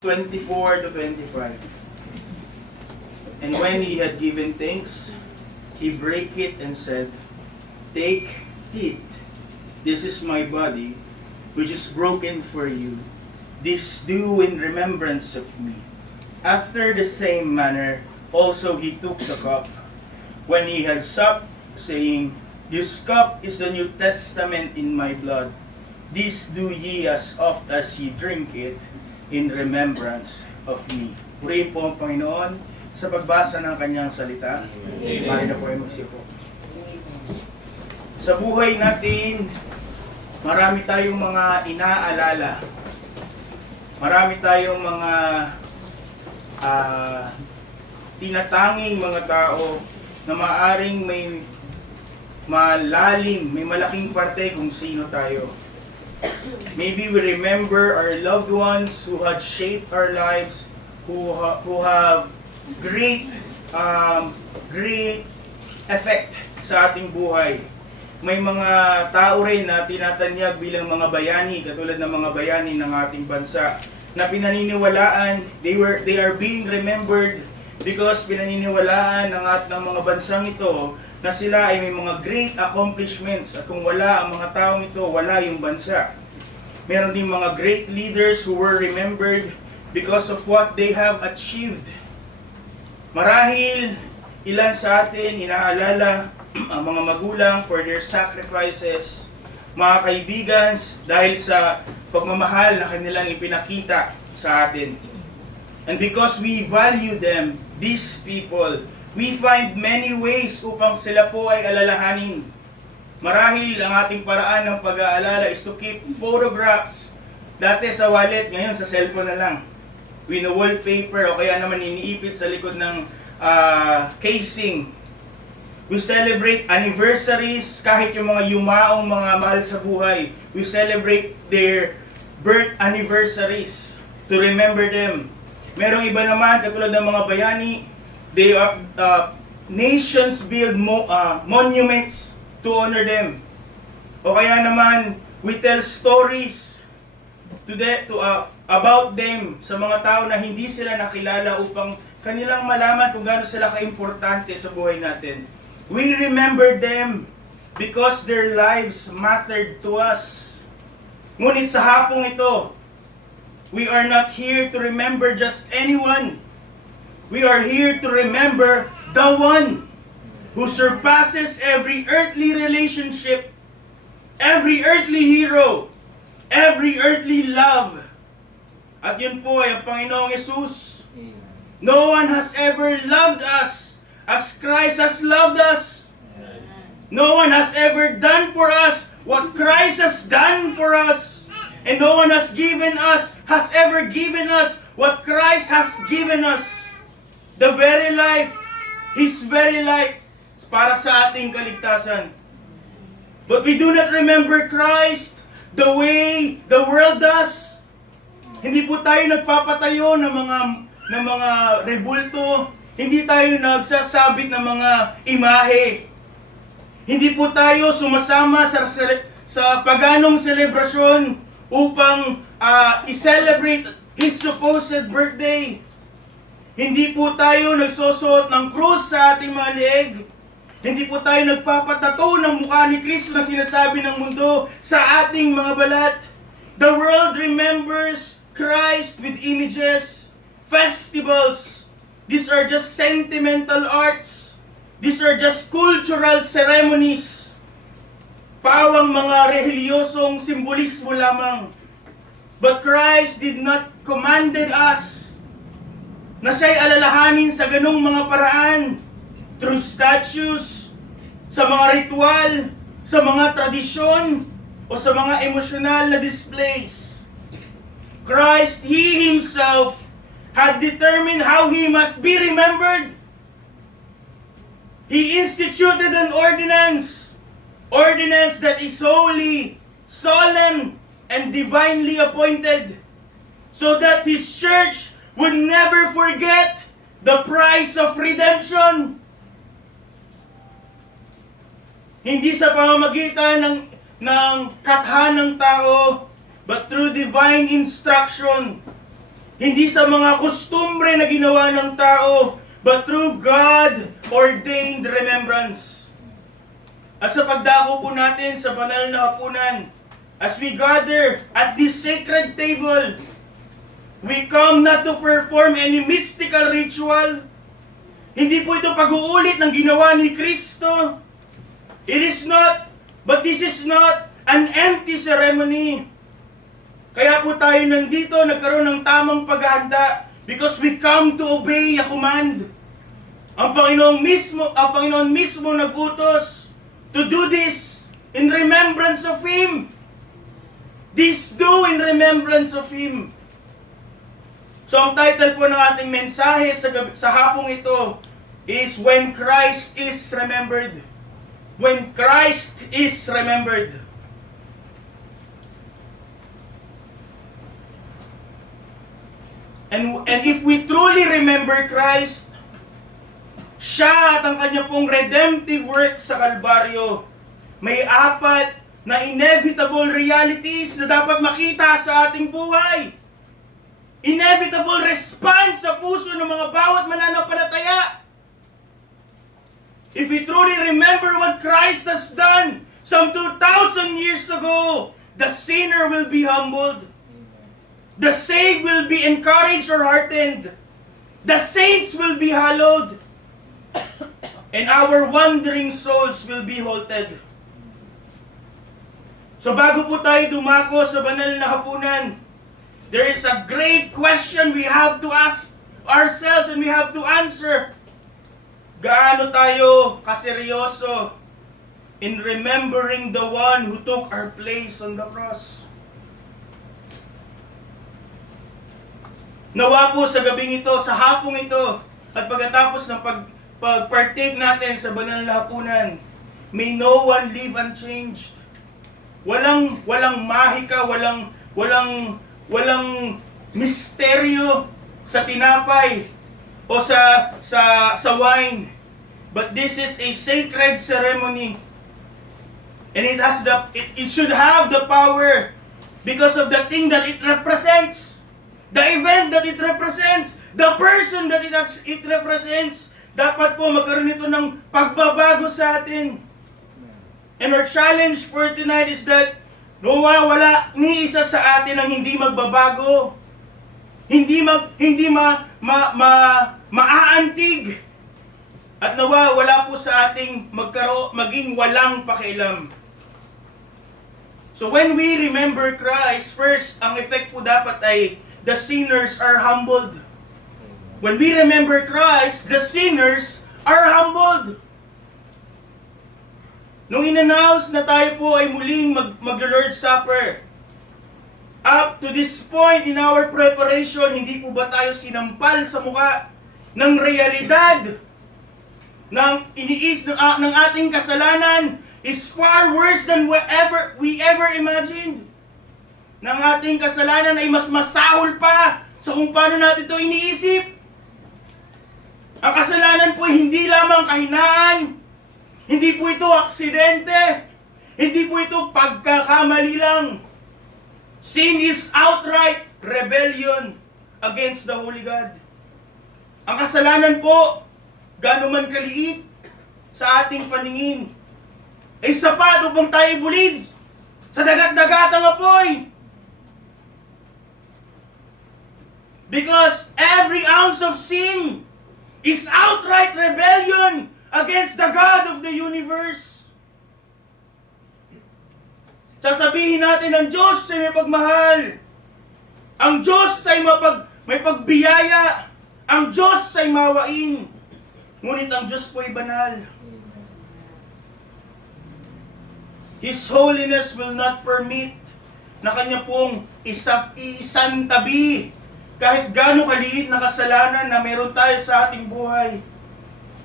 24 to 25. And when he had given thanks, he brake it and said, "Take, eat. This is my body, which is broken for you. This do in remembrance of me." After the same manner, also he took the cup, when he had supped, saying, "This cup is the New Testament in my blood. This do ye as oft as ye drink it, in remembrance of me." Purihin po ang Panginoon sa pagbasa ng kanyang salita. Mari na po ay magsipo. Sa buhay natin, marami tayong mga inaalala. Marami tayong mga tinatanging mga tao na maaring may malalim, may malaking parte kung sino tayo. Maybe we remember our loved ones who had shaped our lives, who have great effect sa ating buhay. May mga tao rin na tinatanyag bilang mga bayani, katulad ng mga bayani ng ating bansa, na pinaniniwalaan, they are being remembered because pinaniniwalaan ng mga bansang ito na sila ay may mga great accomplishments, at kung wala ang mga taong ito, wala yung bansa. Meron din mga great leaders who were remembered because of what they have achieved. Marahil ilan sa atin inaalala ang mga magulang for their sacrifices, mga kaibigan dahil sa pagmamahal na kanilang ipinakita sa atin. And because we value them, these people, we find many ways upang sila po ay alalahanin. Marahil ang ating paraan ng pag-aalala is to keep photographs. Dati sa wallet, ngayon sa cellphone na lang. Wino-wallpaper o kaya naman iniipit sa likod ng casing. We celebrate anniversaries, kahit yung mga yumaong mga mahal sa buhay. We celebrate their birth anniversaries to remember them. Merong iba naman, katulad ng mga bayani, they are nations build monuments to honor them. O kaya naman, we tell stories about them sa mga tao na hindi sila nakilala upang kanilang malaman kung gaano sila kaimportante sa buhay natin. We remember them because their lives mattered to us. Ngunit sa hapong ito, we are not here to remember just anyone. We are here to remember the one who surpasses every earthly relationship, every earthly hero, every earthly love. At yun po ay ang Panginoong Yesus. No one has ever loved us as Christ has loved us. No one has ever done for us what Christ has done for us. And no one has ever given us what Christ has given us. The very life, His very life, para sa ating kaligtasan. But we do not remember Christ the way the world does. Hindi po tayo nagpapatayo ng mga rebulto. Hindi tayo nagsasabit ng mga imahe. Hindi po tayo sumasama sa paganong selebrasyon upang i-celebrate His supposed birthday. Hindi po tayo nagsusuot ng krus sa ating mga leeg. Hindi po tayo nagpapatato ng mukha ni Kristo na sinasabi ng mundo sa ating mga balat. The world remembers Christ with images, festivals. These are just sentimental arts. These are just cultural ceremonies. Pawang mga relihiyosong simbolismo lamang. But Christ did not commanded us na siya'y alalahanin sa ganong mga paraan, through statues, sa mga ritual, sa mga tradisyon, o sa mga emosyonal na displays. Christ, He Himself, had determined how He must be remembered. He instituted an ordinance that is holy, solemn, and divinely appointed, so that His church would never forget the price of redemption. Hindi sa pamamagitan ng kathanang tao, but through divine instruction. Hindi sa mga kostumbre na ginawa ng tao, but through God-ordained remembrance. At sa pagdako po natin sa banal na hapunan, as we gather at this sacred table, we come not to perform any mystical ritual. Hindi po ito pag-uulit ng ginawa ni Kristo. It is not, but this is not an empty ceremony. Kaya po tayo nandito, nagkaroon ng tamang paghahanda because we come to obey a command. Ang Panginoon mismo nagutos to do this in remembrance of Him. This do in remembrance of Him. So ang title po ng ating mensahe sa hapong ito is When Christ is Remembered. When Christ is Remembered. And if we truly remember Christ, siya at ang kanya pong redemptive work sa Kalbaryo, may apat na inevitable realities na dapat makita sa ating buhay. Inevitable response sa puso ng mga bawat mananampalataya. If we truly remember what Christ has done some 2,000 years ago, the sinner will be humbled. The saved will be encouraged or heartened. The saints will be hallowed. And our wandering souls will be halted. So bago po tayo dumako sa banal na hapunan, there is a great question we have to ask ourselves and we have to answer. Gaano tayo kaseryoso in remembering the one who took our place on the cross? Nawa po sa gabing ito, sa hapong ito, at pagkatapos ng pag-partake natin sa banal na hapunan, may no one live unchanged. Walang mahika, walang misteryo sa tinapay o sa wine. But this is a sacred ceremony. And it should have the power because of the thing that it represents. The event that it represents, the person that it represents, dapat po magkaroon ito ng pagbabago sa atin. And our challenge for tonight is that wala ni isa sa atin ang hindi magbabago. Hindi maaantig. At wala po sa ating maging walang pakialam. So when we remember Christ, first, ang effect po dapat ay the sinners are humbled. When we remember Christ, the sinners are humbled. Nung in-announce na tayo po ay muling mag-Lord's Supper, up to this point in our preparation, hindi po ba tayo sinampal sa mukha ng realidad ng ating kasalanan is far worse than we ever imagined? Ng ating kasalanan ay mas masahol pa sa kung paano natin ito iniisip. Ang kasalanan po ay hindi lamang kahinaan, hindi po ito aksidente, hindi po ito pagkakamali lang. Sin is outright rebellion against the Holy God. Ang kasalanan po, gaano man kaliit sa ating paningin, ay sapat upang tayo bulid sa dagat-dagatang apoy. Because every ounce of sin is outright rebellion against the God of the universe. Sasabihin natin ang Diyos ay may pagmahal. Ang Diyos ay may pagbiyaya. Ang Diyos ay mawain. Ngunit ang Diyos po ay banal. His holiness will not permit na kanya pong isantabi kahit gaano kaliit na kasalanan na meron tayo sa ating buhay.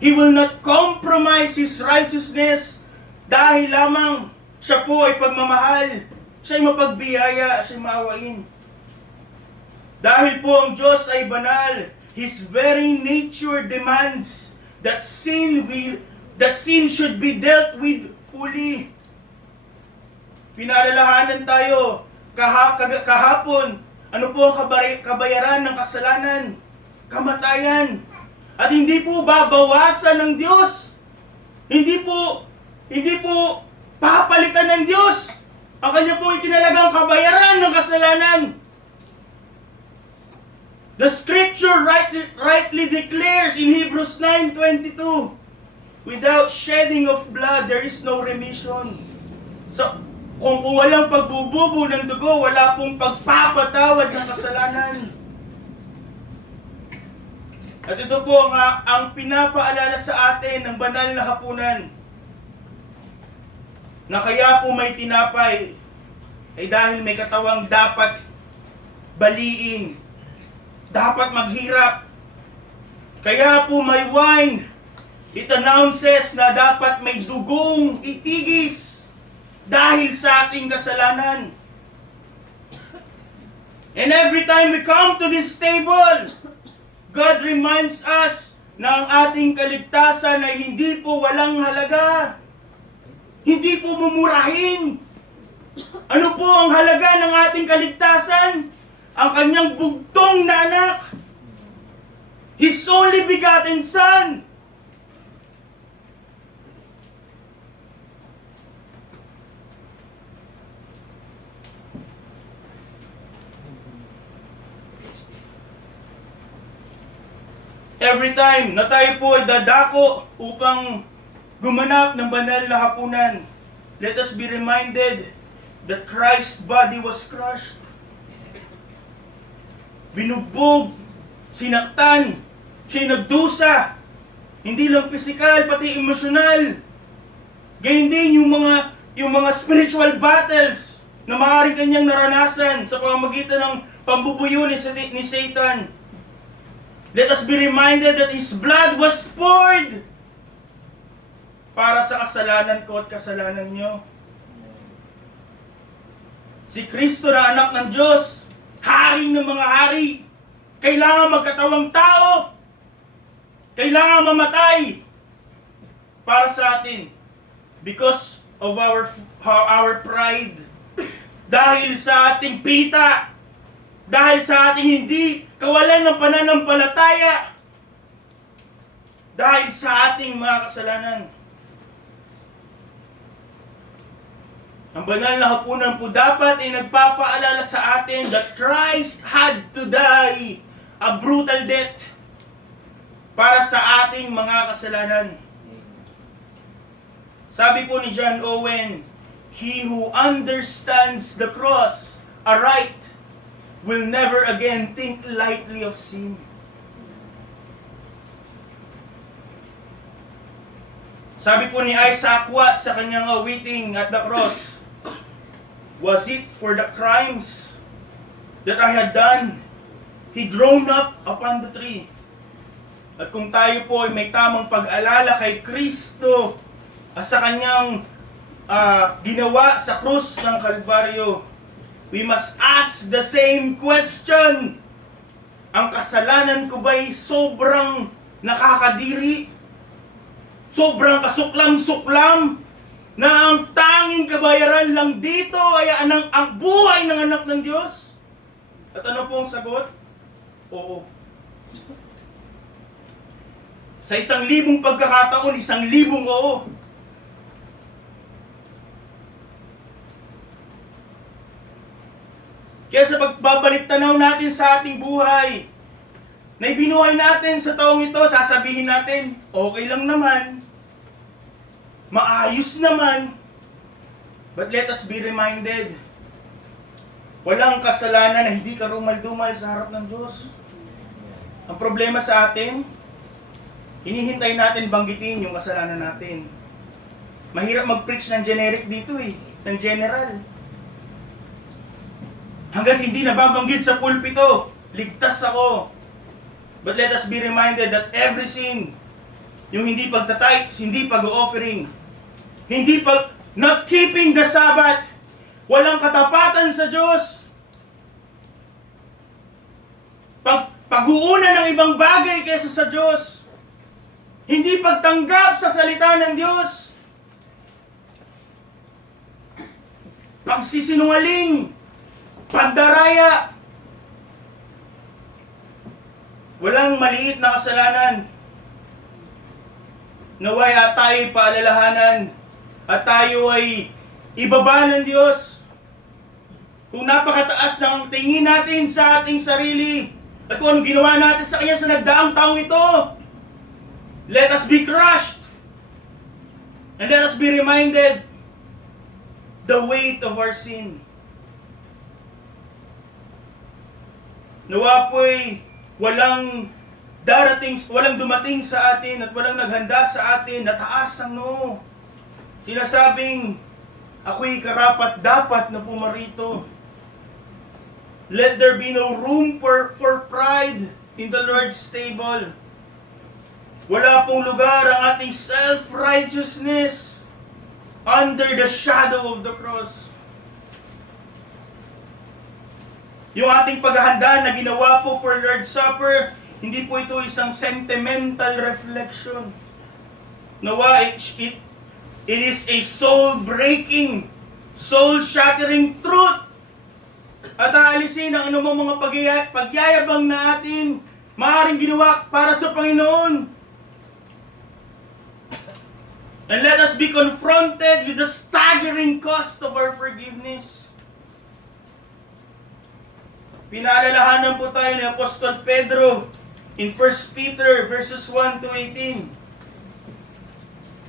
He will not compromise His righteousness dahil lamang siya po ay pagmamahal, siya ay mapagbiyaya, siya ay maawain. Dahil po ang Diyos ay banal, His very nature demands that sin should be dealt with fully. Pinaalalahanan tayo kahapon Ano po ang kabayaran ng kasalanan? Kamatayan. At hindi po babawasan ng Diyos. Hindi po papalitan ng Diyos ang kanya po itinalagang kabayaran ng kasalanan. The scripture rightly declares in Hebrews 9:22, without shedding of blood, there is no remission. So, kung walang pagbububo ng dugo, wala pong pagpapatawad ng kasalanan. At ito po ang pinapaalala sa atin ng banal na hapunan, na kaya po may tinapay ay dahil may katawang dapat baliin, dapat maghirap. Kaya po may wine, it announces na dapat may dugong itigis dahil sa ating kasalanan. And every time we come to this table, God reminds us na ang ating kaligtasan ay hindi po walang halaga. Hindi po mumurahin. Ano po ang halaga ng ating kaligtasan? Ang kanyang bugtong na anak. His only begotten Son. Every time na tayo po ay dadako upang gumanap ng banal na hapunan, let us be reminded that Christ's body was crushed. Binugbog, sinaktan, siya'y nagdusa. Hindi lang pisikal, pati emosyonal. Gayun din yung mga spiritual battles na maaaring kanyang naranasan sa pamamagitan ng pambubuyo ni Satan. Let us be reminded that His blood was poured para sa kasalanan ko at kasalanan niyo. Si Kristo na anak ng Diyos, haring ng mga hari, kailangan magkatawang tao, kailangan mamatay para sa atin because of our pride, dahil sa ating pita, dahil sa ating hindi kawalan ng pananampalataya, dahil sa ating mga kasalanan. Ang banal na hapunan po dapat ay nagpapaalala sa atin that Christ had to die a brutal death para sa ating mga kasalanan. Sabi po ni John Owen, he who understands the cross aright will never again think lightly of sin. Sabi po ni Isaac Watts sa kanyang awiting at the cross, was it for the crimes that I had done, He groaned up upon the tree. At kung tayo po ay may tamang pag-alala kay Kristo at sa kanyang ginawa sa krus ng Kalbaryo, we must ask the same question. Ang kasalanan ko ba'y sobrang nakakadiri? Sobrang kasuklam-suklam na ang tanging kabayaran lang dito ay ang buhay ng anak ng Diyos? At ano po ang sagot? Oo. Sa 1,000 pagkakataon, 1,000 oo. Kaya sa pagbabalik tanaw natin sa ating buhay, na ibinuhay natin sa taong ito, sasabihin natin, okay lang naman, maayos naman, but let us be reminded, walang kasalanan na hindi ka rumal-dumal sa harap ng Diyos. Ang problema sa atin, hinihintay natin banggitin yung kasalanan natin. Mahirap mag-preach ng generic dito ng general. Hanggat hindi nababanggit sa pulpito, ligtas ako. But let us be reminded that every sin, yung hindi pagtatights, hindi pag-offering, not keeping the Sabbath, walang katapatan sa Diyos, pag-uuna ng ibang bagay kaysa sa Diyos, hindi pagtanggap sa salita ng Diyos, pagsisinungaling, pandaraya, Walang maliit na kasalanan. Naway at tayo paalalahanan at tayo ay ibaba ng Diyos. Kung napakataas na ang tingin natin sa ating sarili at kung anong ginawa natin sa Kanya sa nagdaang taong ito, let us be crushed and let us be reminded the weight of our sin. Nawa po'y walang dumating sa atin at walang naghanda sa atin na taas ang noo. Sinasabing, ako'y karapat dapat na pumarito. Let there be no room for pride in the Lord's table. Wala pong lugar ang ating self-righteousness under the shadow of the cross. Yung ating paghahanda na ginawa po for Lord's Supper, hindi po ito isang sentimental reflection. Nawa, it is a soul-breaking, soul-shattering truth. At aalisin ang anumang mga pagyayabang na atin maaaring ginawa para sa Panginoon. And let us be confronted with the staggering cost of our forgiveness. Pinaalalahanan po tayo ni Apostol Pedro in 1 Peter verses 1 to 18.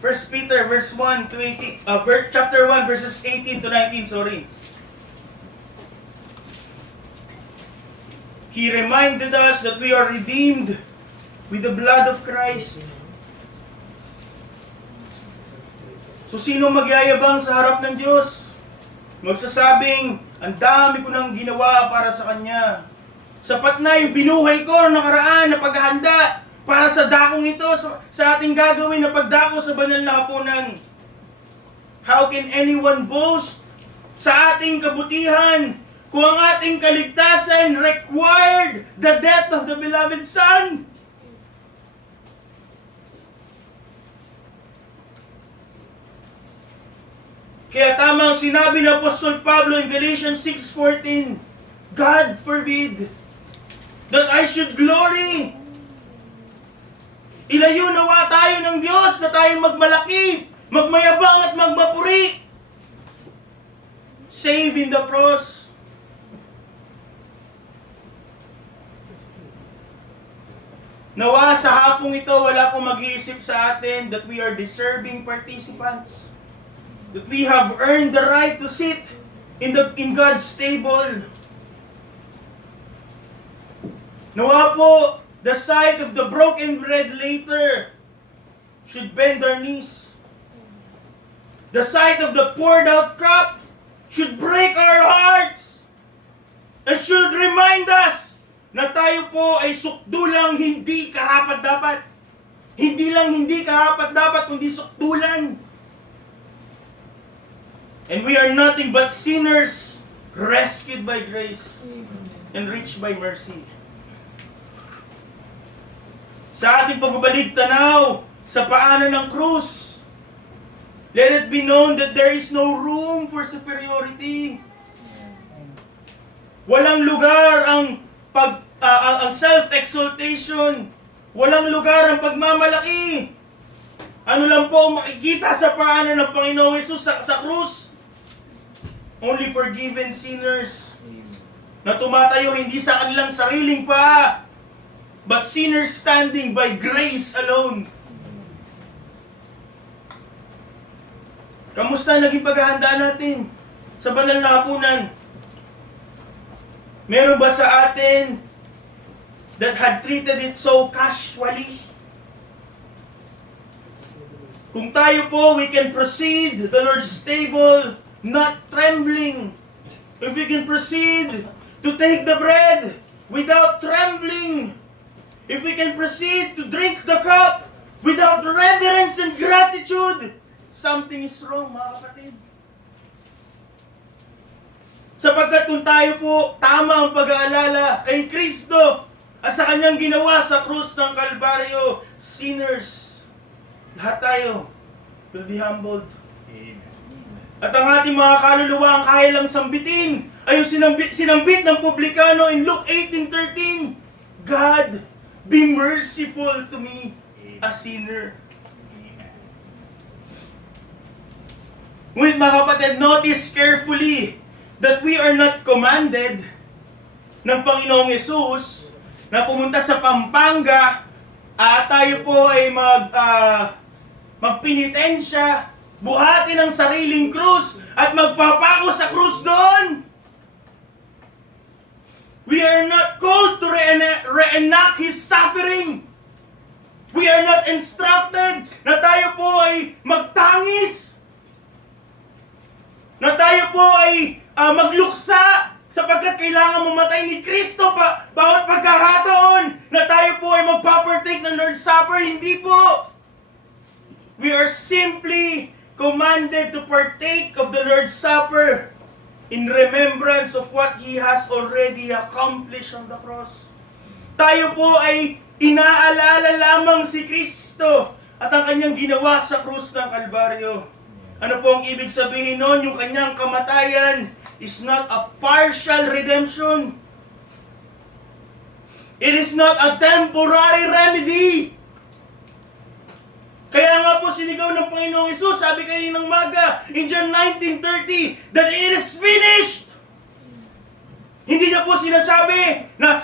1 Peter verse 1 to 18, chapter 1 verses 18 to 19, sorry. He reminded us that we are redeemed with the blood of Christ. So sino magyayabang sa harap ng Diyos? Magsasabing, ang dami ko nang ginawa para sa Kanya. Sapat na yung binuhay ko noong nakaraan na paghahanda para sa dakong ito, sa ating gagawin na pagdako sa banal na hapunan. How can anyone boast sa ating kabutihan kung ang ating kaligtasan required the death of the beloved Son? Kaya tamang sinabi ng Apostol Pablo in Galatians 6:14, God forbid that I should glory. Ilayo nawa tayo ng Diyos na tayo magmalaki, magmayabang at magmapuri. Save in the cross. Nawa sa hapong ito, wala pong mag-iisip sa atin that we are deserving participants. That we have earned the right to sit in God's table. Nawa po, the sight of the broken bread later should bend our knees. The sight of the poured out cup should break our hearts and should remind us na tayo po ay sukdulang hindi karapat-dapat. Hindi lang hindi karapat-dapat, kundi sukdulan. And we are nothing but sinners rescued by grace and reached by mercy. Sa ating pagbabalik tanaw sa paanan ng krus, let it be known that there is no room for superiority. Walang lugar ang self-exaltation. Walang lugar ang pagmamalaki. Ano lang po ang makikita sa paanan ng Panginoong Hesus sa krus? Only forgiven sinners na tumatayo hindi sa kanilang sariling paa, but sinners standing by grace alone. Kamusta naging paghahanda natin sa banal na hapunan? Meron ba sa atin that had treated it so casually? Kung tayo po, we can proceed the Lord's table not trembling. If we can proceed to take the bread without trembling. If we can proceed to drink the cup without reverence and gratitude, something is wrong, mga kapatid. Sapagkat kung tayo po tama ang pag-aalala kay Kristo at sa Kanyang ginawa sa krus ng Kalbaryo, sinners, lahat tayo will be humbled. Amen. At ang ating mga kaluluwa ang kaya lang sambitin ay yung sinambit ng publikano in Luke 18:13. God be merciful to me, a sinner. Ngunit mga kapatid, notice carefully that we are not commanded ng Panginoong Yesus na pumunta sa Pampanga at tayo po ay magpinitensya, buhatin ang sariling krus at magpapako sa krus doon. We are not called to reenact His suffering. We are not instructed na tayo po ay magtangis, na tayo po ay magluksa sapagkat kailangan mamatay ni Kristo bawat pagkakataon na tayo po ay magpapartake ng Lord's Supper. Hindi po. We are simply commanded to partake of the Lord's Supper in remembrance of what He has already accomplished on the cross. Tayo po ay inaalala lamang si Kristo at ang kanyang ginawa sa krus ng Kalbaryo. Ano po ang ibig sabihin nun? Yung kanyang kamatayan is not a partial redemption. It is not a temporary remedy. Kaya nga po sinigaw ng Panginoong Hesus, sabi kaninang maga, in John 19:30, that it is finished. Hindi niya po sinasabi na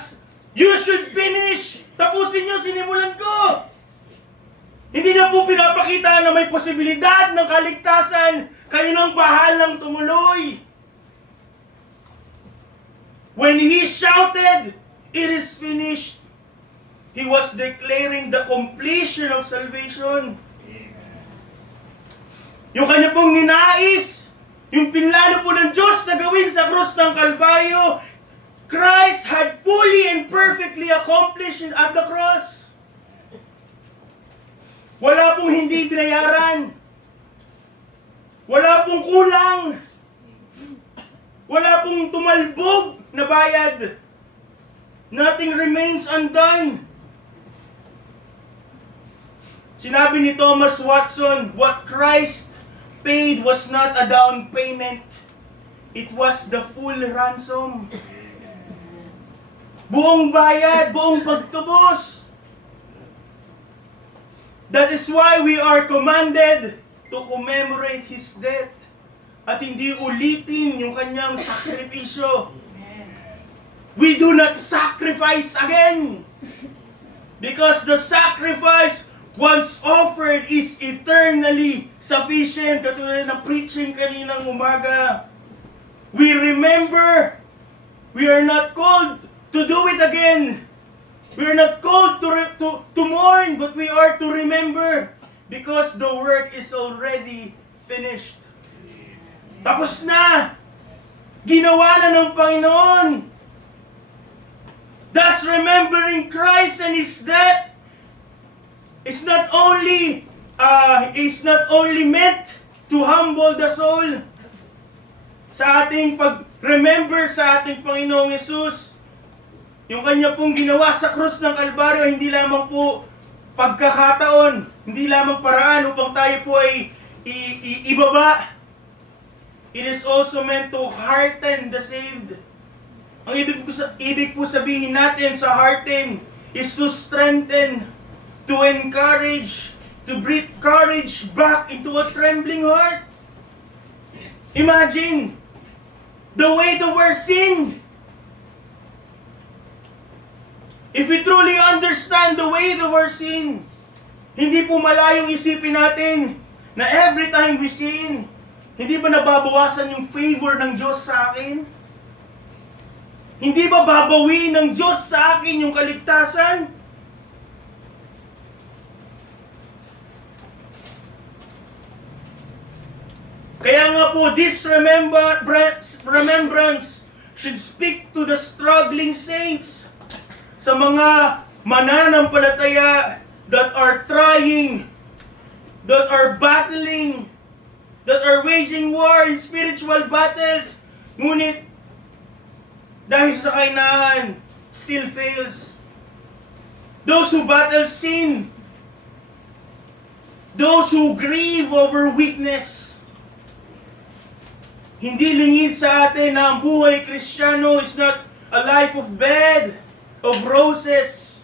you should finish. Tapusin niyo, sinimulan ko. Hindi niya po pinapakita na may posibilidad ng kaligtasan. Kayo nang bahalang tumuloy. When He shouted, it is finished, He was declaring the completion of salvation. Yung kanya pong ninais, yung pinlano po ng Diyos na gawin sa krus ng Kalbaryo, Christ had fully and perfectly accomplished it at the cross. Wala pong hindi binayaran. Wala pong kulang. Wala pong tumalbog na bayad. Nothing remains undone. Sinabi ni Thomas Watson, what Christ paid was not a down payment. It was the full ransom. Buong bayad, buong pagtubos. That is why we are commanded to commemorate His death at hindi ulitin yung kanyang sakripisyo. We do not sacrifice again because the sacrifice once offered is eternally sufficient. Katulad ng preaching kaninang umaga. We remember, we are not called to do it again. We are not called to mourn, but we are to remember because the work is already finished. Tapos na! Ginawa na ng Panginoon! Thus, remembering Christ and His death is not only meant to humble the soul. Sa ating pag-remember sa ating Panginoong Yesus, yung kanya pong ginawa sa krus ng Kalbaryo, hindi lamang po pagkakataon, hindi lamang paraan upang tayo po ay ibaba. It is also meant to hearten the saved. Ang ibig po sabihin natin sa hearten is to strengthen, to encourage, to breathe courage back into a trembling heart. Imagine the weight of our sin. If we truly understand the weight of our sin, hindi po malayong isipin natin na every time we sin, hindi ba nababawasan yung favor ng Diyos sa akin? Hindi ba babawi ng Diyos sa akin yung kaligtasan? Kaya nga po, this remembrance should speak to the struggling saints, sa mga mananampalataya that are trying, that are battling, that are waging war in spiritual battles, ngunit dahil sa kahinaan, still fails. Those who battle sin, those who grieve over weakness. Hindi lingid sa atin na ang buhay Kristiyano is not a life of bed, of roses.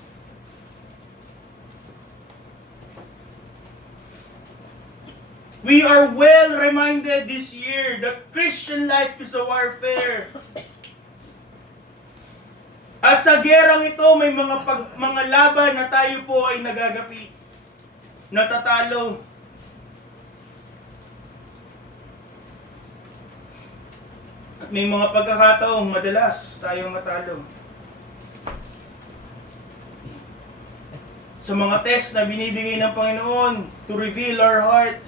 We are well reminded this year that Christian life is a warfare. At sa gerang ito, may mga laban na tayo po ay nagagapi, natatalo. At may mga pagkakataong madalas tayong matalo. Sa mga test na binibigay ng Panginoon to reveal our heart,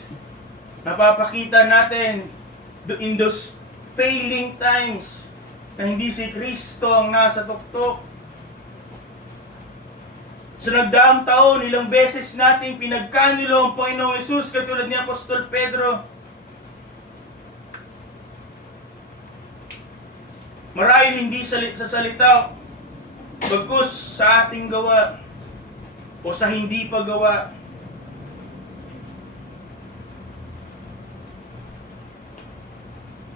napapakita natin in those failing times na hindi si Kristo ang nasa tuktok. Sa nagdaang taon, ilang beses nating pinagkanilo ang Panginoong Hesus katulad ni Apostol Pedro. Marahil hindi sa salita, bagkus sa ating gawa o sa hindi paggawa.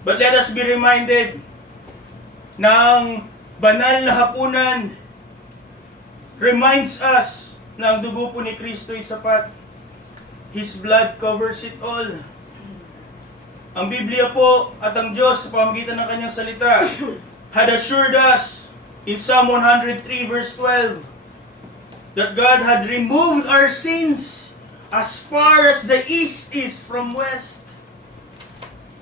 But let us be reminded na ang banal na hapunan reminds us na ang dugo po ni Kristo ay sapat. His blood covers it all. Ang Biblia po at ang Diyos sa pamamagitan ng kanyang salita had assured us in Psalm 103 verse 12 that God had removed our sins as far as the east is from west.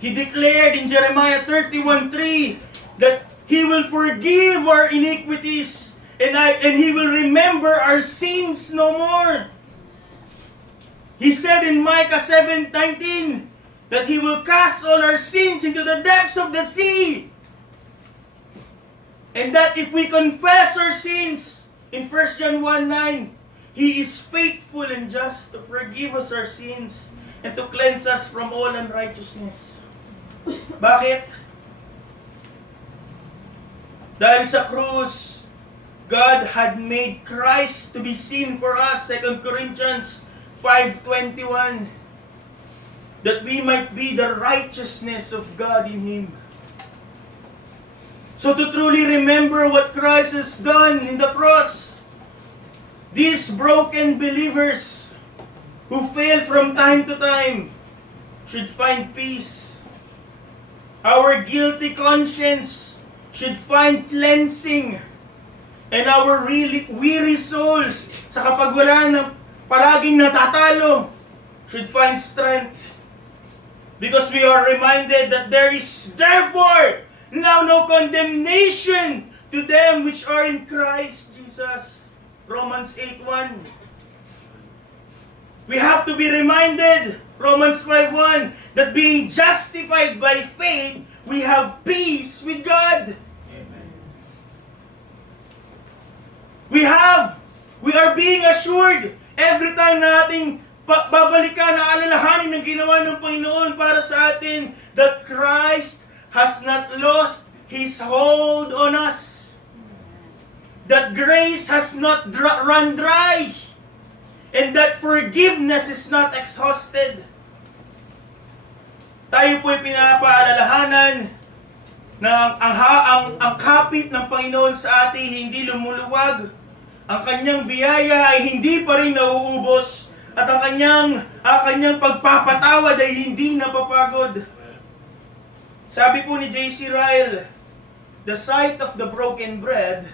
He declared in Jeremiah 31:3 that He will forgive our iniquities and He will remember our sins no more. He said in Micah 7:19 that He will cast all our sins into the depths of the sea. And that if we confess our sins in 1 John 1:9, He is faithful and just to forgive us our sins and to cleanse us from all unrighteousness. Bakit? Dahil sa krus, God had made Christ to be sin for us, 2 Corinthians 5:21, that we might be the righteousness of God in Him. So to truly remember what Christ has done in the cross, these broken believers who fail from time to time should find peace. Our guilty conscience should find cleansing, and our really weary souls sa kapagwalan ng palaging natatalo should find strength. Because we are reminded that there is therefore now no condemnation to them which are in Christ Jesus. Romans 8:1. We have to be reminded, Romans 5:1, that being justified by faith, we have peace with God. Amen. We are being assured every time na ating babalikan na alalahanin ng ginawa ng Panginoon para sa atin that Christ has not lost His hold on us. That grace has not run dry. And that forgiveness is not exhausted. Tayo po'y pinapaalalahanan na ang kapit ng Panginoon sa atin hindi lumuluwag. Ang kanyang biyaya ay hindi pa rin nauubos. At ang kanyang pagpapatawad ay hindi napapagod. Sabi po ni J.C. Ryle, the sight of the broken bread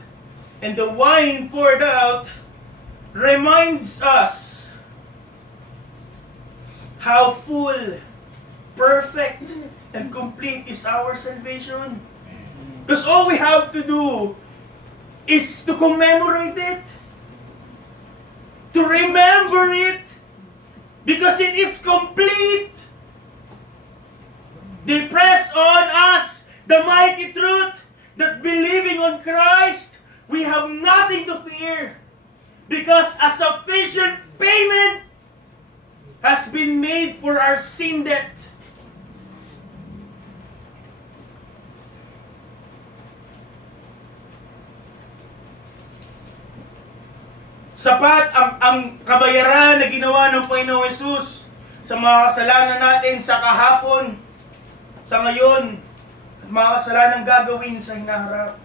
and the wine poured out reminds us how full, perfect, and complete is our salvation. Because all we have to do is to commemorate it, to remember it, because it is complete. They press on us the mighty truth that believing on Christ, we have nothing to fear. Because a sufficient payment has been made for our sin debt. Sapat ang kabayaran na ginawa ng Panginoong Hesus sa mga kasalanan natin sa kahapon, sa ngayon, at mga kasalanan gagawin sa hinaharap.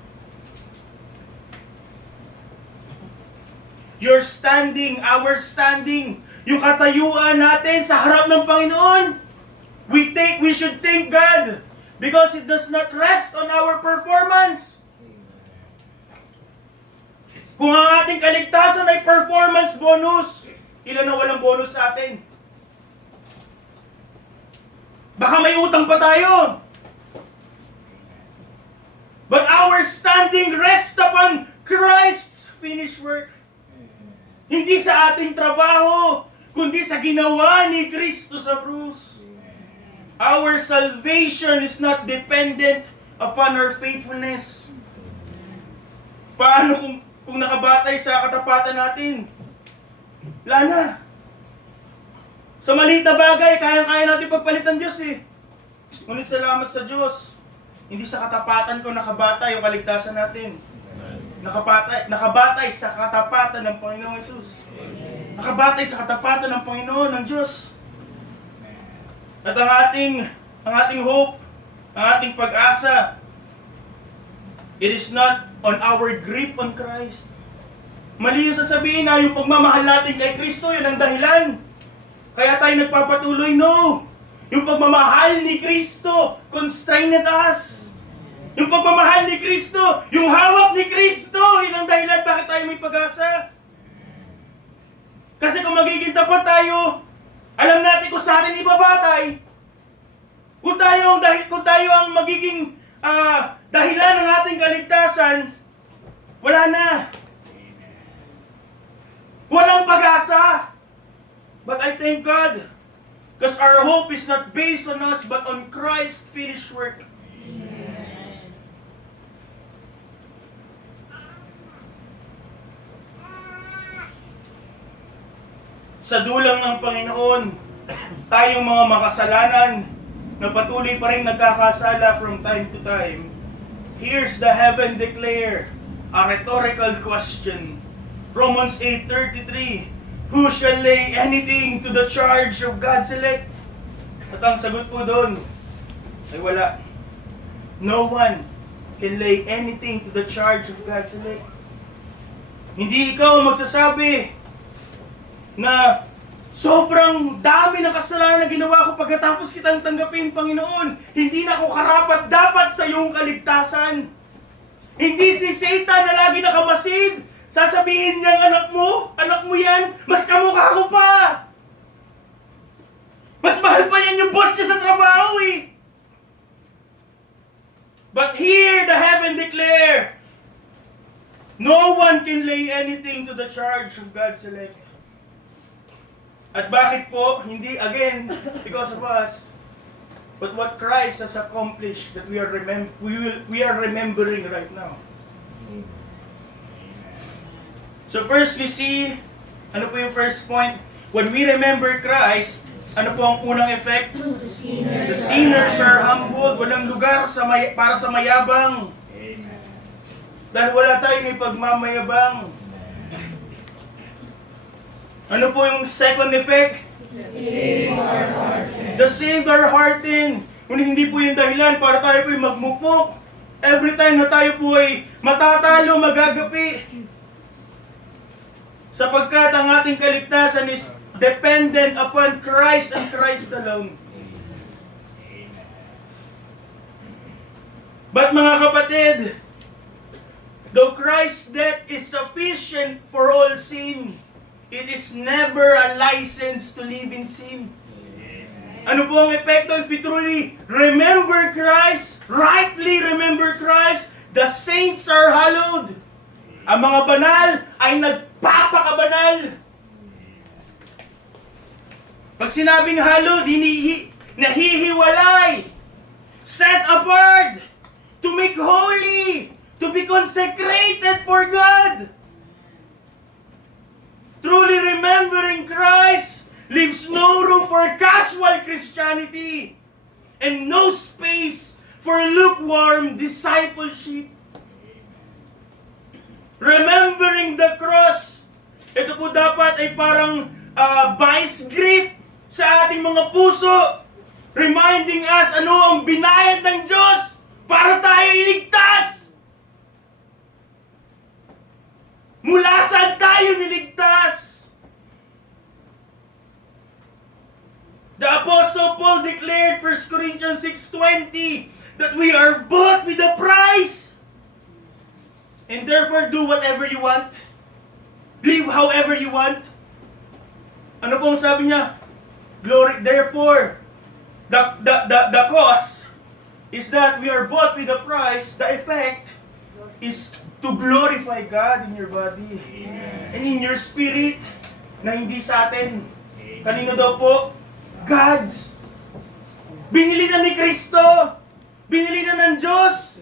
Your standing, our standing, yung katayuan natin sa harap ng Panginoon, We should thank God because it does not rest on our performance. Kung ang ating kaligtasan ay performance bonus, ilan na walang bonus sa atin? Baka may utang pa tayo. But our standing rests upon Christ's finished work. Hindi sa ating trabaho, kundi sa ginawa ni Kristo sa krus. Our salvation is not dependent upon our faithfulness. Paano kung nakabatay sa katapatan natin? Wala na. Sa maliit na bagay, kaya-kaya natin pagpalitan Diyos eh. Ngunit salamat sa Diyos. Hindi sa katapatan ko nakabatay yung kaligtasan natin. Nakabatay sa katapatan ng Panginoong Hesus. Nakabatay sa katapatan ng Panginoon, ng Diyos. At ang ating hope, ang ating pag-asa, it is not on our grip on Christ. Mali yung sasabihin na yung pagmamahal natin kay Kristo, yun ang dahilan. Kaya tayo nagpapatuloy, no. Yung pagmamahal ni Kristo constrained us. Yung pagmamahal ni Kristo, yung hawak ni Kristo, yun ang dahilan bakit tayo may pag-asa. Kasi kung magiging tapat tayo, alam natin kung sa atin ibabatay. Kung tayo ang magiging dahilan ng ating kaligtasan, wala na. Walang pag-asa. But I thank God, because our hope is not based on us, but on Christ's finished work. Sa dulang ng Panginoon, tayong mga makasalanan na patuloy pa rin nagkakasala from time to time, here's the heaven declare, a rhetorical question. Romans 8:33, who shall lay anything to the charge of God's elect? At ang sagot po doon ay wala. No one can lay anything to the charge of God's elect. Hindi ikaw magsasabi na sobrang dami ng kasalanan na ginawa ko pagkatapos kitang tanggapin, Panginoon. Hindi na ako karapat dapat sa iyong kaligtasan. Hindi si Satan na lagi nakamasid. Sasabihin niyang anak mo yan, mas kamukha ko pa. Mas mahal pa yan yung boss niya sa trabaho eh. But here the heaven declare, no one can lay anything to the charge of God's elect. At bakit po? Hindi, again, because of us. But what Christ has accomplished that we are remembering right now. So first we see, ano po yung first point? When we remember Christ, ano po ang unang effect? The sinners are humbled. Walang lugar para sa mayabang. Dahil wala tayong ipagmamayabang. Ano po yung second effect? The saved are heartened. Ngunit hindi po yung dahilan para tayo po yung magmupok. Every time na tayo po ay matatalo, magagapi. Sapagkat ang ating kaligtasan is dependent upon Christ and Christ alone. But mga kapatid, though Christ's death is sufficient for all sin, it is never a license to live in sin. Ano po ang epekto if we truly remember Christ, rightly remember Christ, the saints are hallowed. Ang mga banal ay nagpapakabanal. Pag sinabing hallowed, nahihiwalay, set apart, to make holy, to be consecrated for God. Truly remembering Christ leaves no room for casual Christianity and no space for lukewarm discipleship. Remembering the cross, ito po dapat ay parang vice grip sa ating mga puso, reminding us ano ang binayad ng Diyos para tayo iligtas. Mula saan tayo niligtas? The Apostle Paul declared declared 1 Corinthians 6:20 that we are bought with a price. And therefore, do whatever you want. Live however you want. Ano pong sabi niya? Glory, therefore, the cause is that we are bought with a price. The effect is to glorify God in your body. Amen. And in your spirit, na hindi sa atin. Kanino daw po? God's. Binili na ni Kristo. Binili na ng Diyos.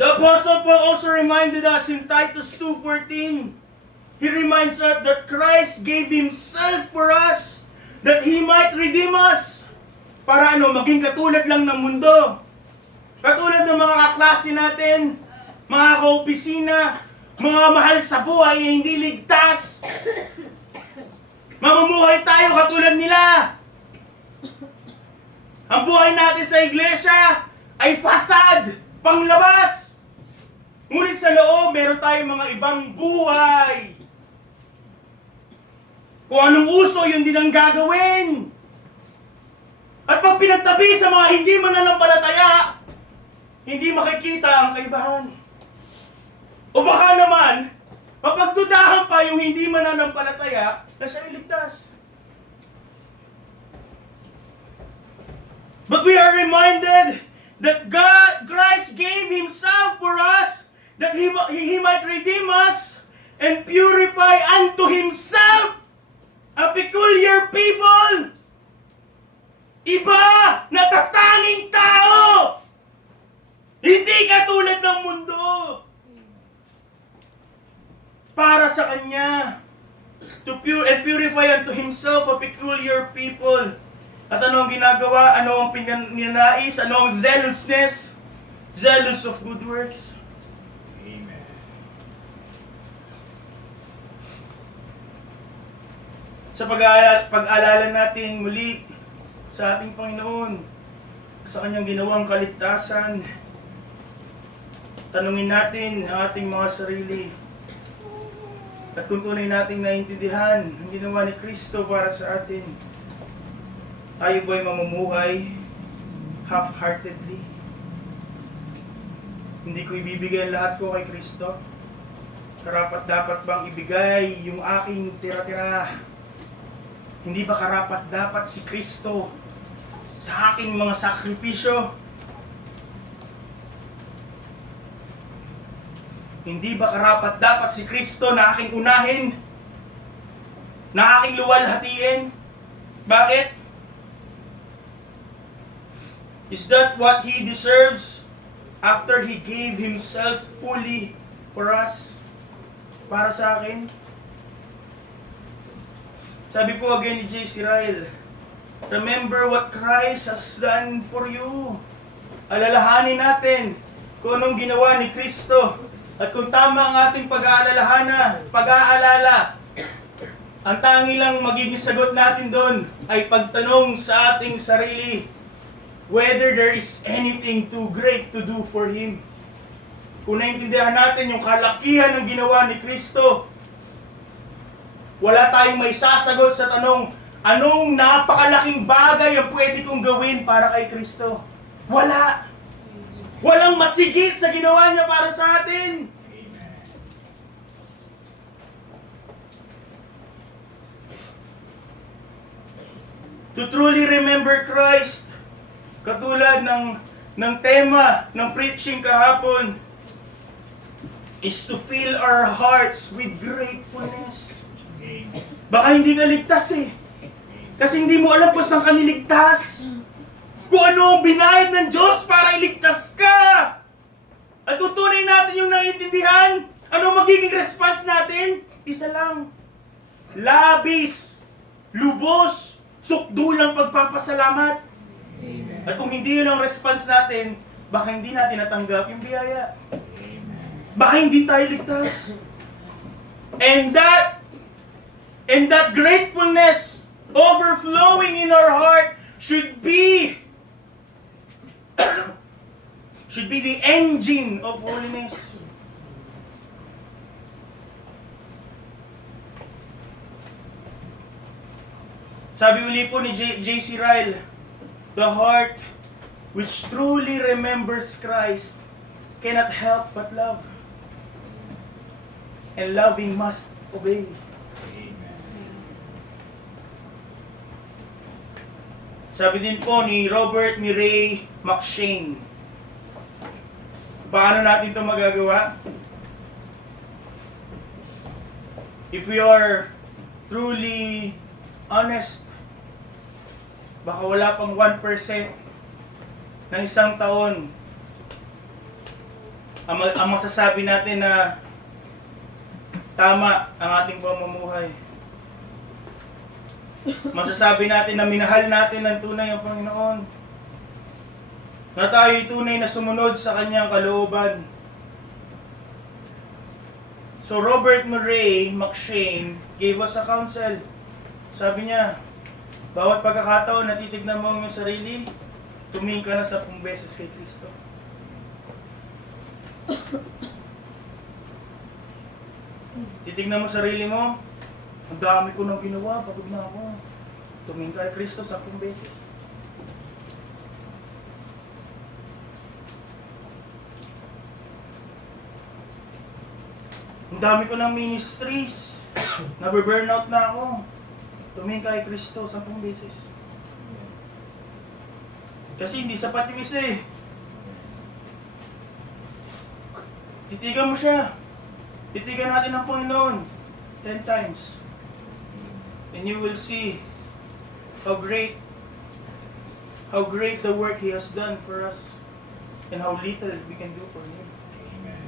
The Apostle Paul also reminded us in Titus 2:14. He reminds us that Christ gave Himself for us, that He might redeem us. Para maging katulad lang ng mundo. Katulad ng mga kaklase natin, mga kaopisina, mga mahal sa buhay na hindi ligtas. Mamumuhay tayo katulad nila. Ang buhay natin sa iglesia ay fasad, panglabas. Ngunit sa loob, meron tayong mga ibang buhay. Kung anong uso, yun din ang gagawin. At pag pinagtabi sa mga hindi mananampalataya, hindi makikita ang kaibahan. O baka naman, mapagdudahan pa yung hindi mananampalataya na siya iligtas. But we are reminded that Christ gave Himself for us, that He might redeem us and purify unto Himself a peculiar people. Iba na tatanging tao. Hindi katulad ng mundo. Para sa Kanya. To purify unto Himself a peculiar people. At ano ang ginagawa? Ano ang ninanais? Ano ang zealousness? Zealous of good works. Amen. Sa pag-alala natin muli sa ating Panginoon, sa Kanyang ginawang kaligtasan, tanungin natin ang ating mga sarili. At kung tunay nating naiintindihan ang ginawa ni Kristo para sa atin, tayo ba'y mamumuhay half-heartedly? Hindi ko ibibigay ang lahat ko kay Kristo? Karapat dapat bang ibigay yung aking tira-tira? Hindi ba karapat dapat si Kristo sa aking mga sakripisyo? Hindi ba karapat dapat si Kristo na aking unahin? Na aking luwalhatiin? Bakit? Is that what He deserves after He gave Himself fully for us? Para sa akin? Sabi po again ni J.C. Ryle, remember what Christ has done for you. Alalahanin natin kung anong ginawa ni Kristo. At kung tama ang ating pag-aalala, ang tangi lang magiging sagot natin doon ay pagtanong sa ating sarili, whether there is anything too great to do for Him. Kung naintindihan natin yung kalakihan ng ginawa ni Kristo, wala tayong may sasagot sa tanong, anong napakalaking bagay ang pwede kong gawin para kay Kristo? Wala! Walang masigit sa ginawa niya para sa atin. To truly remember Christ, katulad ng tema ng preaching kahapon, is to fill our hearts with gratefulness. Baka hindi ka ligtas eh. Kasi hindi mo alam kung saan ka niligtas. Kung ano ang binayad ng Diyos para iligtas ka. At tutunin natin yung naiintindihan. Ano magiging response natin? Isa lang. Labis, lubos, sukdulang pagpapasalamat. Amen. At kung hindi yun ang response natin, baka hindi natin natanggap yung biyaya. Baka hindi tayo ligtas. And that gratefulness overflowing in our heart should be the engine of holiness. Sabi uli po ni J.C. Ryle, the heart which truly remembers Christ cannot help but love. And loving must obey. Sabi din po ni Robert Murray McCheyne, paano natin ito magagawa? If we are truly honest, baka wala pang 1% ng isang taon ang masasabi natin na tama ang ating pamumuhay. Masasabi natin na minahal natin ng tunay ang Panginoon. Na tayo'y tunay na sumunod sa Kanyang kalooban. So Robert Murray McCheyne gave us a counsel. Sabi niya, bawat pagkakataon na titignan mo ang iyong sarili, tumingin ka na 10 beses kay Kristo. Titignan mo sarili mo, ang dami ko nang ginawa, pagod na ako. Tumingin ka kay Kristo 10 beses. Ang dami ko ng ministries, nabe-burnout na ako. Tumingin ka kay Kristo 10 beses. Kasi hindi sapat yung isa eh. Titigan mo siya. Titigan natin ang Panginoon 10 times. And you will see how great the work He has done for us and how little we can do for Him. Amen.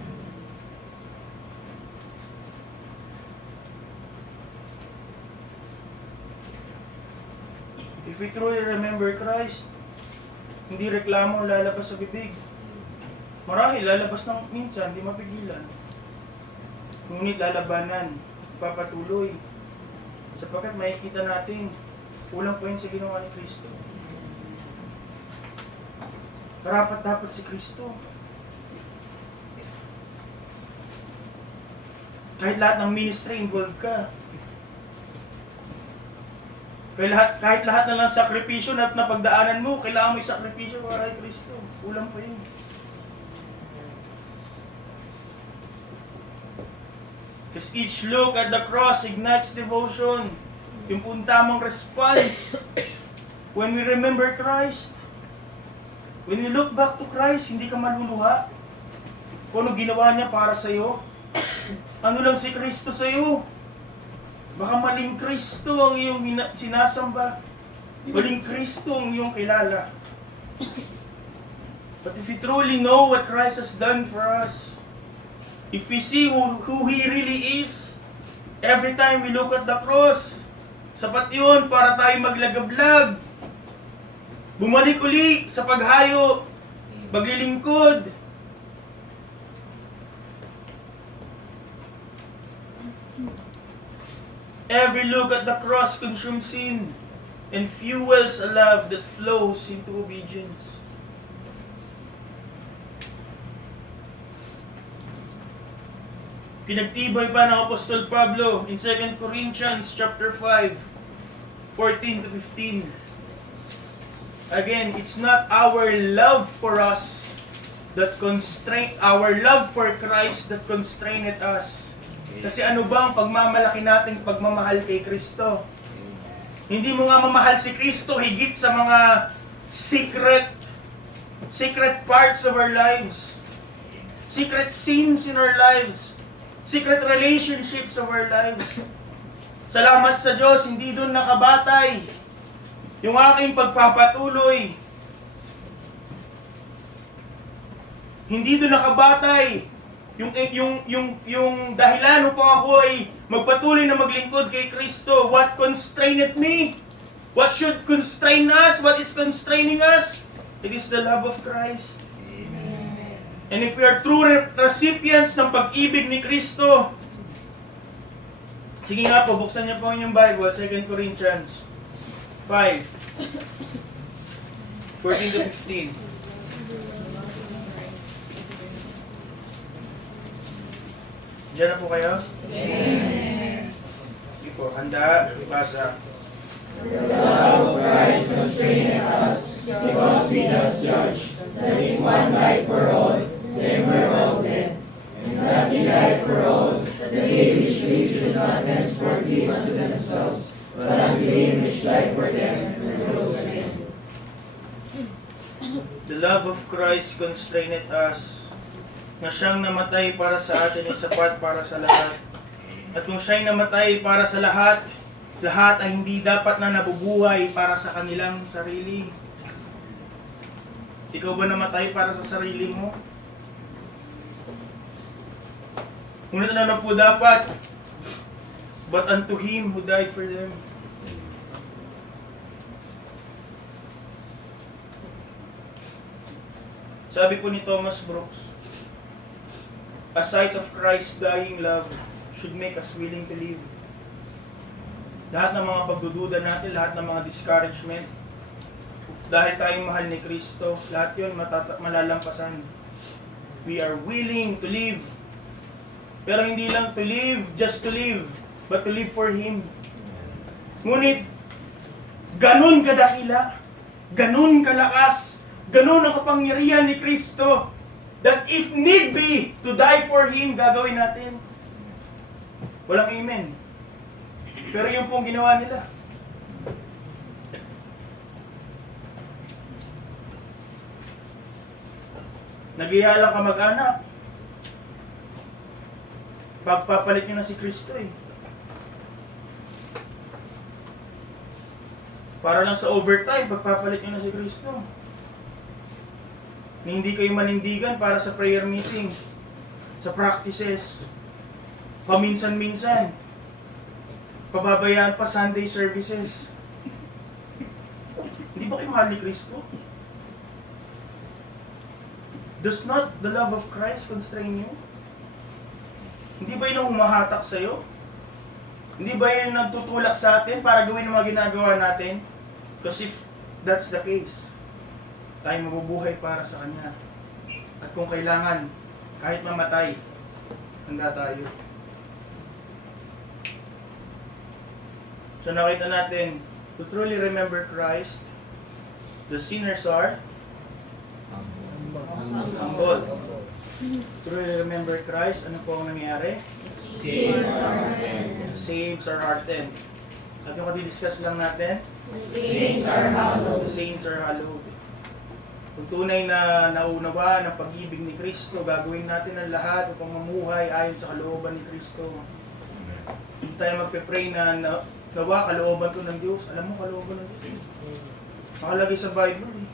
If we truly remember Christ, hindi reklamo lalabas sa bibig. Marahil lalabas ng minsan, hindi mapigilan. Ngunit lalabanan, papatuloy. Sapagkat makikita natin, kulang pa yun sa ginawa ni Kristo. Karapat dapat si Kristo. Kahit lahat ng ministry, involved ka. Kahit lahat na lang sakripisyo na napagdaanan mo, kailangan mo yung sakripisyo para kay Kristo. Kulang pa yun. Because each look at the cross ignites devotion. Yung pong tamang response. When we remember Christ, when we look back to Christ, hindi ka maluluha. Kung ano ginawa niya para sa'yo. Ano lang si Kristo sa'yo? Baka maling Kristo ang iyong sinasamba. Maling Kristo ang iyong kilala. But if you truly know what Christ has done for us, if we see who He really is, every time we look at the cross, sapat yun para tayo maglagablag. Bumalik uli sa paghayo, maglilingkod. Every look at the cross consumes sin and fuels a love that flows into obedience. Pinagtibay pa ng Apostol Pablo in 2 Corinthians chapter 5, 14 to 15. Again, it's not our love for us that our love for Christ that constrained us. Kasi ano ba ang pagmamalaki natin pagmamahal kay Kristo? Hindi mo nga mamahal si Kristo higit sa mga secret parts of our lives. Secret sins in our lives. Secret relationships of our lives. Salamat sa Diyos, hindi doon nakabatay yung aking pagpapatuloy. Hindi doon nakabatay yung dahilan upang ako ay magpatuloy na maglingkod kay Kristo. What constrained me? What should constrain us? What is constraining us? It is the love of Christ. And if we are true recipients ng pag-ibig ni Kristo, sige nga po, buksan niyo po yung Bible, 2 Corinthians 5, 14 to 15. Diyan na po kayo? Sige po, handa, ibasa. The love of Christ constraineth us, because we thus judge, that if one died for all, then we're all dead. And that he died for all, that they which live should not henceforth live unto themselves, but unto him which died for them, and rose again. The love of Christ constraineth us, na siyang namatay para sa atin ay sapat para sa lahat. At kung siya'y namatay para sa lahat, lahat ay hindi dapat na nabubuhay para sa kanilang sarili. Ikaw ba namatay para sa sarili mo? Ngunit ano na po dapat? But unto Him who died for them. Sabi po ni Thomas Brooks, a sight of Christ's dying love should make us willing to live. Lahat ng mga pagdududa natin, lahat ng mga discouragement, dahil tayong mahal ni Kristo, lahat yun malalampasan. We are willing to live. Pero hindi lang to live, just to live, but to live for Him. Ngunit, ganun kadakila, ganun kalakas, ganun ang kapangyarihan ni Kristo, that if need be, to die for Him, gagawin natin. Walang amen. Pero yung pong ginawa nila. Nagiyalang kamag-anak. Pagpapalit nyo na si Kristo eh. Para lang sa overtime, pagpapalit nyo na si Kristo. Hindi kayo manindigan para sa prayer meeting, sa practices, paminsan-minsan, pababayaan pa Sunday services. Hindi ba kayo mahal ni Kristo? Does not the love of Christ constrain you? Hindi ba yun ang humahatak sa'yo? Hindi ba yun nagtutulak sa atin para gawin ang mga ginagawa natin? Because if that's the case, tayo mabubuhay para sa Kanya. At kung kailangan, kahit mamatay, handa tayo. So nakita natin, to truly remember Christ, the sinners are humble. To truly remember Christ, ano po ang nangyayari? Saves our heart. At yung kadidiscuss lang natin, the saints are hallowed. Kung tunay na naunawaan ang pag-ibig ni Kristo, gagawin natin ang lahat upang mamuhay ayon sa kalooban ni Kristo. Hindi tayo magpe-pray na nawa kalooban to ng Diyos. Alam mo kalooban ng Diyos? Makalagay sa Bible eh.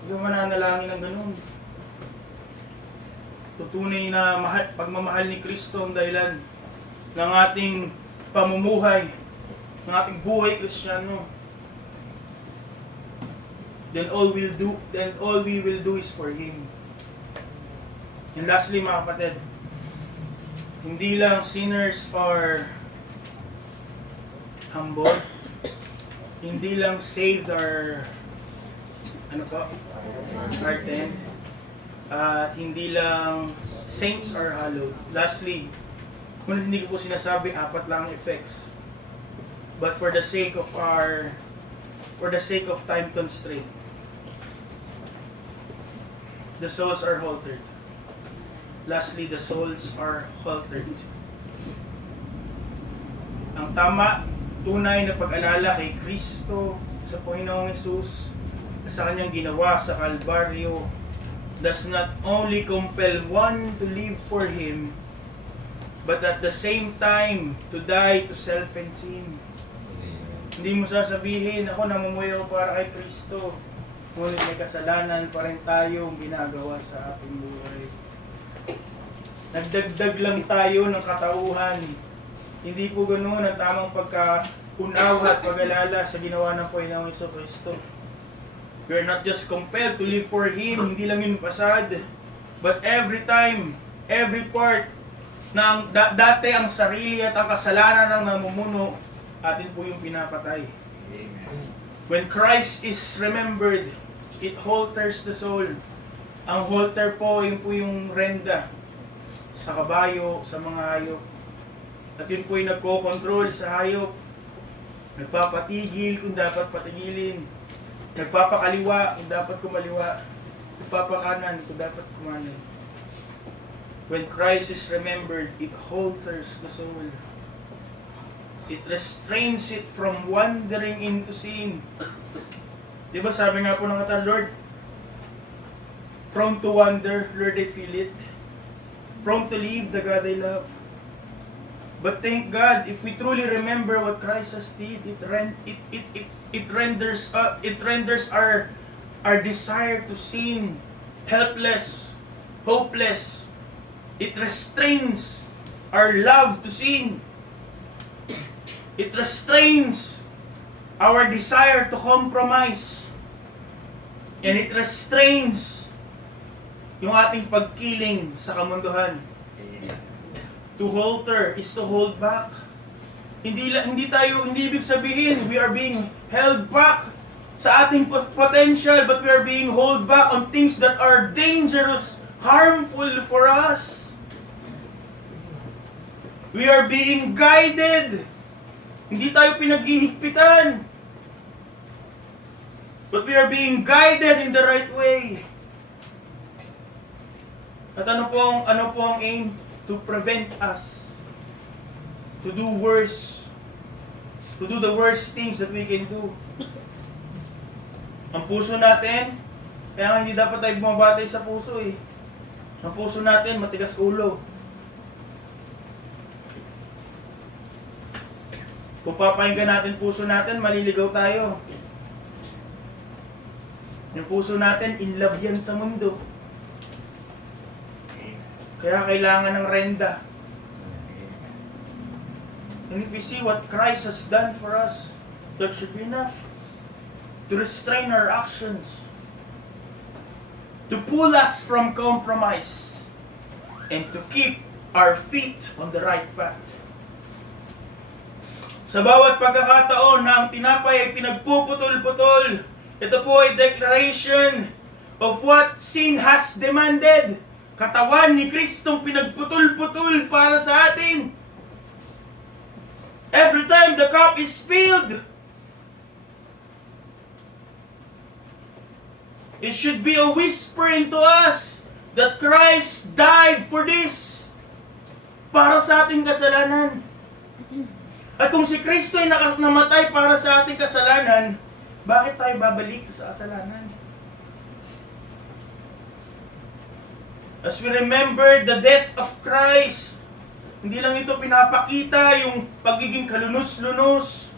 Hindi mo mananalangin ng ganun. Tutunay na pagmamahal ni Kristo ang dahilan ng ating pamumuhay, ng ating buhay Kristiyano. Then all we will do is for Him. And lastly mga kapatid, hindi lang sinners are humble, hindi lang saved are ardent, at hindi lang saints are hallowed. Lastly, kung hindi ko po sinasabi, 4 lang ang effects. But for the sake of time constraint, the souls are haltered. Lastly, the souls are haltered. Ang tama, tunay na pag-alala kay Kristo sa Panginoong Hesus, sa kanyang ginawa sa Kalbaryo, does not only compel one to live for Him, but at the same time, to die to self and sin. Hindi mo sasabihin, ako namumuhay ako para kay Kristo, ngunit may kasalanan pa rin tayong ginagawa sa ating buhay. Nagdagdag lang tayo ng katauhan. Hindi po ganoon ang tamang pagkaunawa at pag-alala sa ginawa ng Panginoong Kristo. We are not just compelled to live for Him, hindi lang yun pasad, but every time, every part na dati ang sarili at ang kasalanan ng namumuno, atin po yung pinapatay. When Christ is remembered, it halters the soul. Ang halter po, yun po yung renda sa kabayo, sa mga hayop. At yun po yung nagko-control sa hayop. Nagpapatigil kung dapat patigilin. Nagpapakaliwa kung dapat kumaliwa. Nagpapakanan kung dapat kumanan. When Christ is remembered, it halters the soul. It restrains it from wandering into sin. Di ba sabi nga po ng kata, Lord, prone to wander, Lord, I feel it. Prone to leave the God I love. But thank God, if we truly remember what Christ has did, it renders our desire to sin helpless, hopeless. It restrains our love to sin. It restrains our desire to compromise. And it restrains yung ating pagkiling sa kamunduhan. To halter is to hold back. Hindi ibig sabihin we are being held back sa ating potential, but we are being held back on things that are dangerous, harmful for us. We are being guided. Hindi tayo pinaghihigpitan. But we are being guided in the right way. At ano po ang aim? To prevent us to do worse, to do the worst things that we can do. Ang puso natin, kaya nga hindi dapat tayo bumabatay sa puso eh. Ang puso natin, matigas ulo. Kung papakinggan natin puso natin, maliligaw tayo. Yung puso natin, in love yan sa mundo. Kaya kailangan ng renda. And if we see what Christ has done for us, that should be enough to restrain our actions, to pull us from compromise, and to keep our feet on the right path. Sa bawat pagkakataon na ang tinapay ay pinagpuputol-putol, ito po ay declaration of what sin has demanded. Katawan ni Kristong pinagputol-putol para sa atin. Every time the cup is filled, it should be a whispering to us that Christ died for this, para sa ating kasalanan. At kung si Kristo ay namatay para sa ating kasalanan, bakit tayo babalik sa kasalanan? As we remember the death of Christ, hindi lang ito pinapakita yung pagiging kalunos-lunos,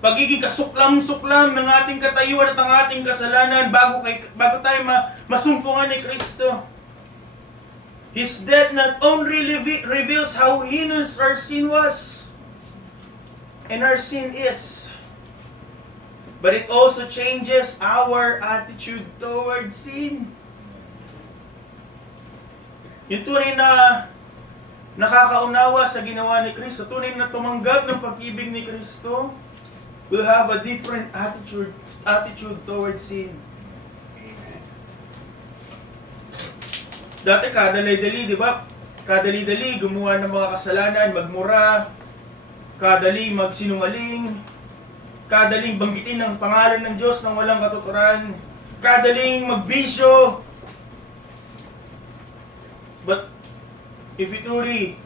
pagiging kasuklam-suklam ng ating katayuan at ang ating kasalanan bago tayo masumpungan ni Kristo. His death not only reveals how heinous our sin was and our sin is, but it also changes our attitude towards sin. Yung tunay na nakakaunawa sa ginawa ni Kristo, tunay na tumanggap ng pag-ibig ni Kristo, will have a different attitude towards sin. Dati kadali-dali, di ba? Kadali-dali, gumawa ng mga kasalanan, magmura, kadali magsinungaling, kadaling banggitin ang pangalan ng Diyos nang walang katuturan, kadaling magbisyo. But if we truly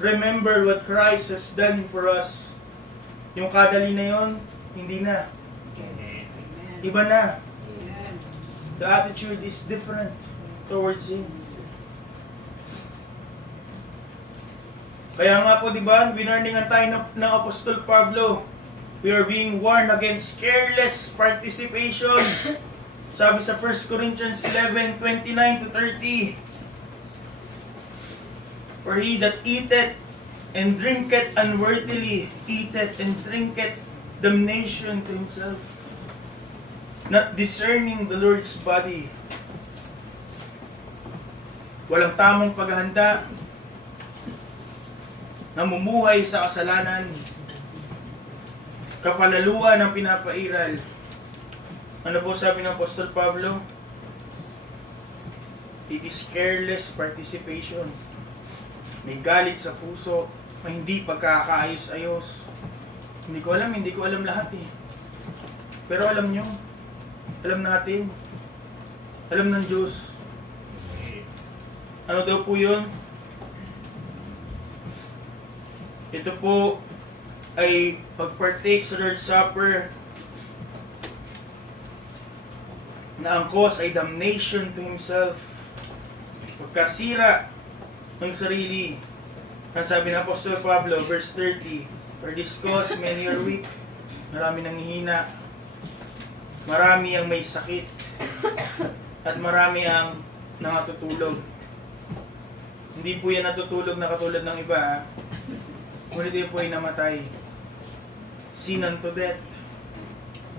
remember what Christ has done for us, yung kadali na yon, hindi na. Iba na. The attitude is different towards sin. Kaya nga po, di ba, winarningan tayo ng Apostol Pablo. We are being warned against careless participation. Sabi sa 1 Corinthians 11:29 to 30. For he that eateth and drinketh unworthily, eateth and drinketh damnation to himself, not discerning the Lord's body. Walang tamang paghahanda, namumuhay sa kasalanan, kapalaluan ng pinapairal. Ano po sabi ng Apostol Pablo? It is careless participation. May galit sa puso, may hindi pagkakaayos-ayos. Hindi ko alam lahat eh. Pero alam nyo, alam natin, alam ng Diyos. Ano daw po yun? Ito po ay pag-partake sa Lord's Supper na ang cause ay damnation to himself. Pagkasira ng sarili. Ang sabi ng Apostol Pablo, verse 30, for this cause many are weak. Marami nanghihina. Marami ang may sakit. At marami ang nangatutulog. Hindi po yan natutulog na katulad ng iba, ha? Ngunit yan po ay namatay. Sin unto death.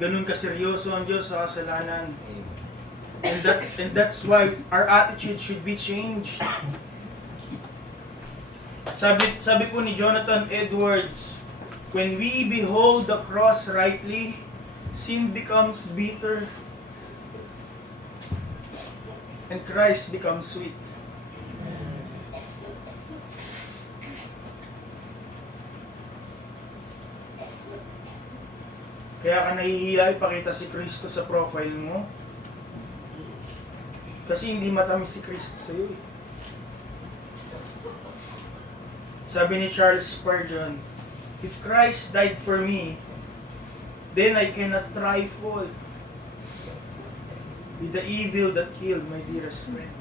Ganun kaseryoso ang Diyos sa kasalanan. And that's why our attitude should be changed. Sabi po ni Jonathan Edwards, when we behold the cross rightly, sin becomes bitter and Christ becomes sweet. Kaya ka nahihiya ipakita si Kristo sa profile mo. Kasi hindi matamis si Kristo sa iyo. Sabi ni Charles Spurgeon, if Christ died for me, then I cannot trifle with the evil that killed my dearest friend.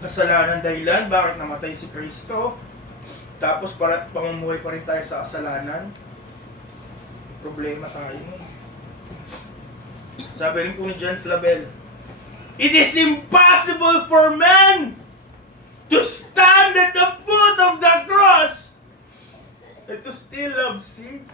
Kasalanan dahilan, bakit namatay si Kristo? Tapos para pamumuhay pa rin tayo sa kasalanan, problema tayo. Sabi rin po ni John Flavel, it is impossible for man to stand at the foot of the cross and to still love sin.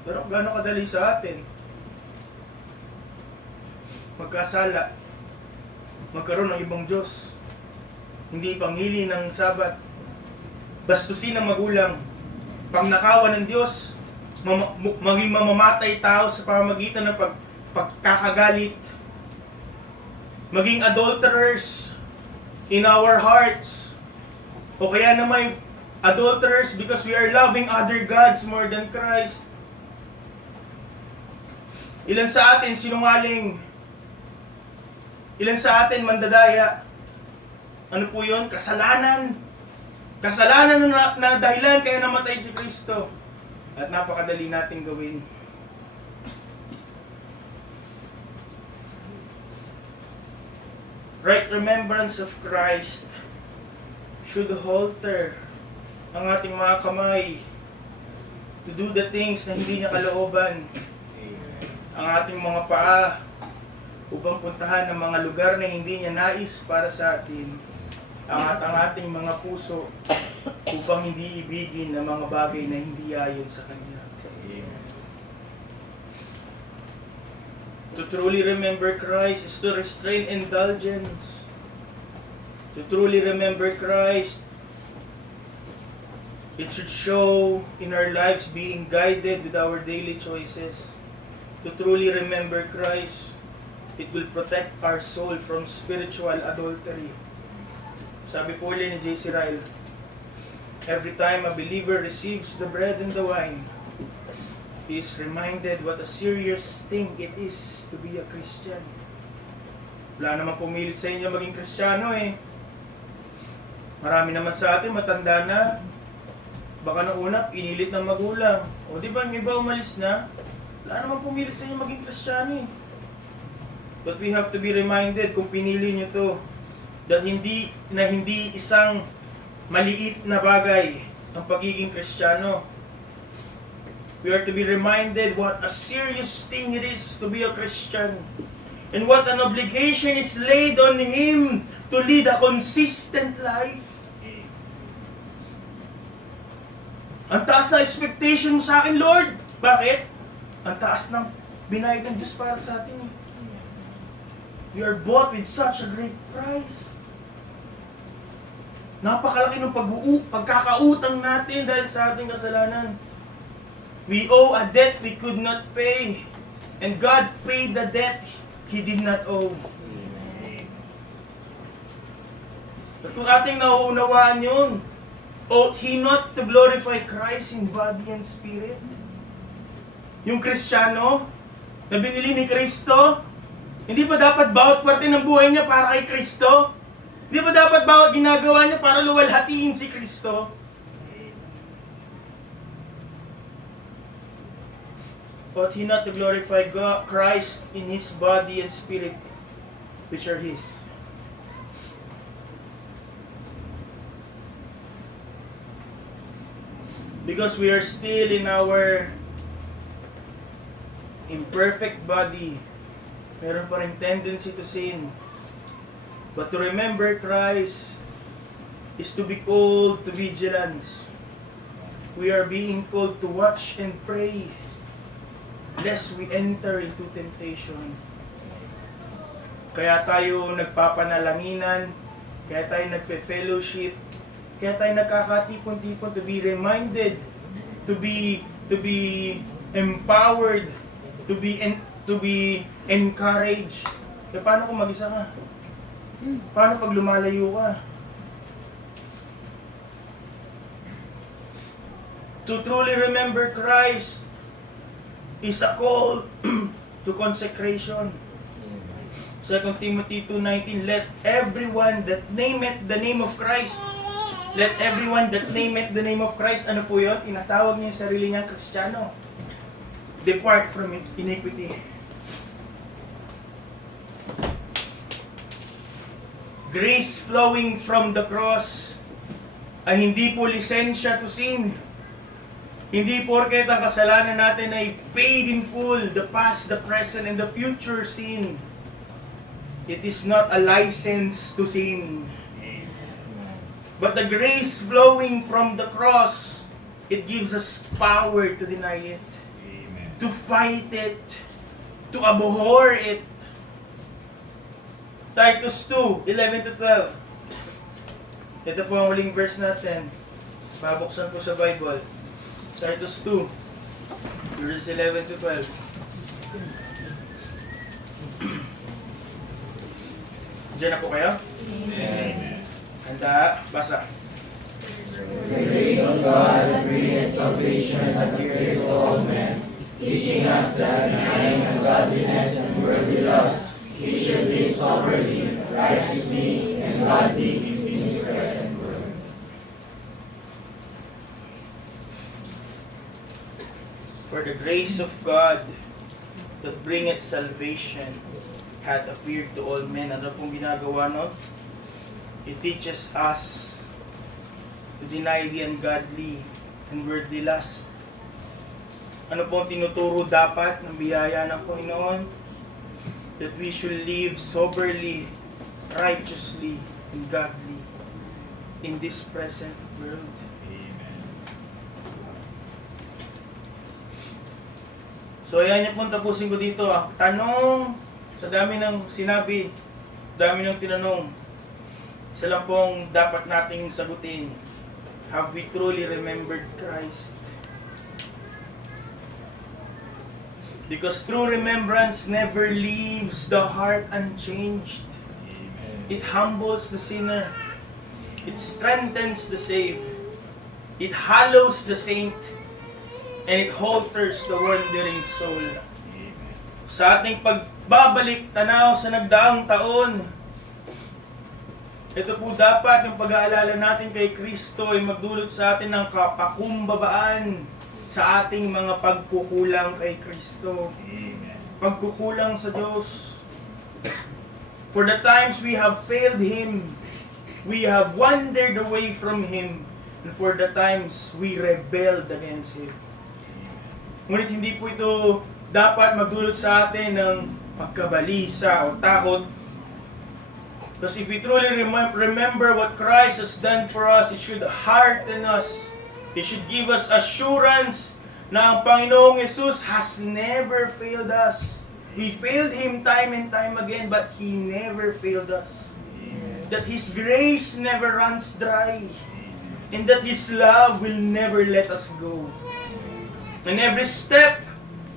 Pero gano'ng kadali sa atin magkasala, magkaroon ng ibang Diyos, hindi panghili ng Sabat, bastusin ng magulang, pangnakawan ng Diyos, maging mamamatay tao sa pamamagitan ng pagkakagalit, maging adulterers in our hearts, o kaya naman adulterers because we are loving other gods more than Christ. Ilan sa atin sinungaling? Ilan sa atin mandadaya? Ano po yun? Kasalanan. Kasalanan na dahilan kaya namatay si Kristo. At napakadali nating gawin. Right remembrance of Christ should halter ang ating mga kamay to do the things na hindi niya kalooban. Ang ating mga paa upang puntahan ng mga lugar na hindi niya nais para sa atin. Ang ating mga puso upang hindi ibigin ang mga bagay na hindi ayon sa Kanya. To truly remember Christ is to restrain indulgence. To truly remember Christ, it should show in our lives being guided with our daily choices. To truly remember Christ, it will protect our soul from spiritual adultery. Sabi po ulit ni J.C. Ryle, every time a believer receives the bread and the wine, he is reminded what a serious thing it is to be a Christian. Wala naman pumilit sa inyo maging Kristiyano eh. Marami naman sa atin matanda na, baka na una pinilit ng magulang. O di ba, yung iba umalis na? Wala naman pumilit sa inyo maging Kristiyano eh. But we have to be reminded kung pinili nyo to, that hindi isang maliit na bagay ang pagiging Kristiyano. We are to be reminded what a serious thing it is to be a Christian. And what an obligation is laid on Him to lead a consistent life. Ang taas na expectation mo sa akin, Lord. Bakit? Ang taas ng binayad ng Diyos para sa atin. We are bought with such a great price. Napakalaki ng pagkakautang natin dahil sa ating kasalanan. We owe a debt we could not pay. And God paid the debt He did not owe. At kung ating nauunawaan yun, ought He not to glorify Christ in body and spirit? Yung Kristiyano, na binili ni Kristo, hindi ba dapat bawat parte ng buhay niya para kay Kristo? Hindi ba dapat bawat ginagawa niya para luwalhatiin si Kristo? Ought He not to glorify God, Christ in His body and spirit, which are His? Because we are still in our imperfect body, meron pa rin tendency to sin. But to remember Christ is to be called to vigilance. We are being called to watch and pray, lest we enter into temptation. Kaya tayo nagpapanalanginan, kaya tayo nagfe-fellowship, kaya tayo nagkakatipon-tipon to be reminded, to be empowered, to be encouraged. Kaya paano kung mag-isa ka? Paano pag lumalayo ka? To truly remember Christ is a call to consecration. 2 Timothy 2:19, let everyone that nameth the name of Christ, let everyone that nameth the name of Christ, ano po yun? Tinatawag niya yung sarili niyang Kristiyano. Depart from iniquity. Grace flowing from the cross ay hindi po lisensya to sin. Hindi porket ang kasalanan natin ay paid in full, the past, the present, and the future sin. It is not a license to sin. But the grace flowing from the cross, it gives us power to deny it, to fight it, to abhor it. Titus 2:11-12. Ito po ang huling verse natin. Babuksan po sa Bible. Titus 2, verse 11-12. Diyan na po kayo? Amen. Handa, basa. The grace of God that bringeth salvation appeared to all men, teaching us that denying ungodliness and worldly lust, we should live soberly, righteously, and godly in His present world. For the grace of God that bringeth salvation hath appeared to all men. Ano pong ginagawa no? It teaches us to deny the ungodly and worldly lust. Ano pong tinuturo dapat ng biyaya ng Panginoon? That we should live soberly, righteously, and godly in this present world. So ayan yung pong tapusin ko dito. Tanong, sa dami ng sinabi, dami ng tinanong, isa lang pong dapat nating sagutin. Have we truly remembered Christ? Because true remembrance never leaves the heart unchanged. It humbles the sinner. It strengthens the saved. It hallows the saint. And it halters the wandering soul. Sa ating pagbabalik tanaw sa nagdaang taon, ito po dapat yung pag-aalala natin kay Kristo ay magdulot sa atin ng kapakumbabaan sa ating mga pagkukulang kay Kristo. Pagkukulang sa Diyos. For the times we have failed Him, we have wandered away from Him, and for the times we rebelled against Him. Ngunit hindi po ito dapat magdulot sa atin ng pagkabalisa o takot. Because if we truly remember what Christ has done for us, it should hearten us. It should give us assurance na ang Panginoong Jesus has never failed us. We failed Him time and time again, but He never failed us. That His grace never runs dry. And that His love will never let us go. And every step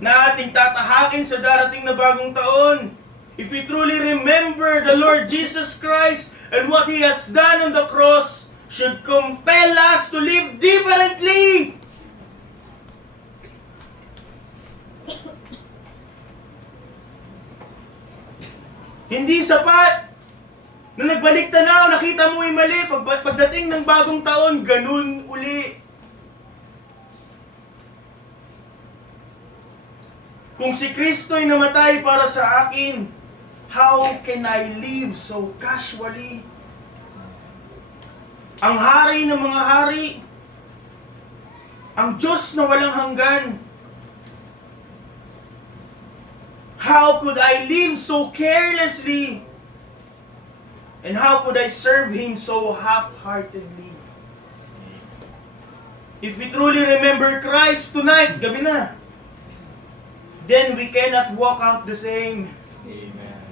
na ating tatahakin sa darating na bagong taon, if we truly remember the Lord Jesus Christ and what He has done on the cross, should compel us to live differently. Hindi sapat na nagbalik tanaw, nakita mo yung mali, pagdating ng bagong taon, ganun uli. Kung si Kristo'y namatay para sa akin, how can I live so casually? Ang hari ng mga hari, ang Diyos na walang hanggan, how could I live so carelessly? And how could I serve Him so half-heartedly? If we truly remember Christ tonight, gabi na, then we cannot walk out the same. Amen.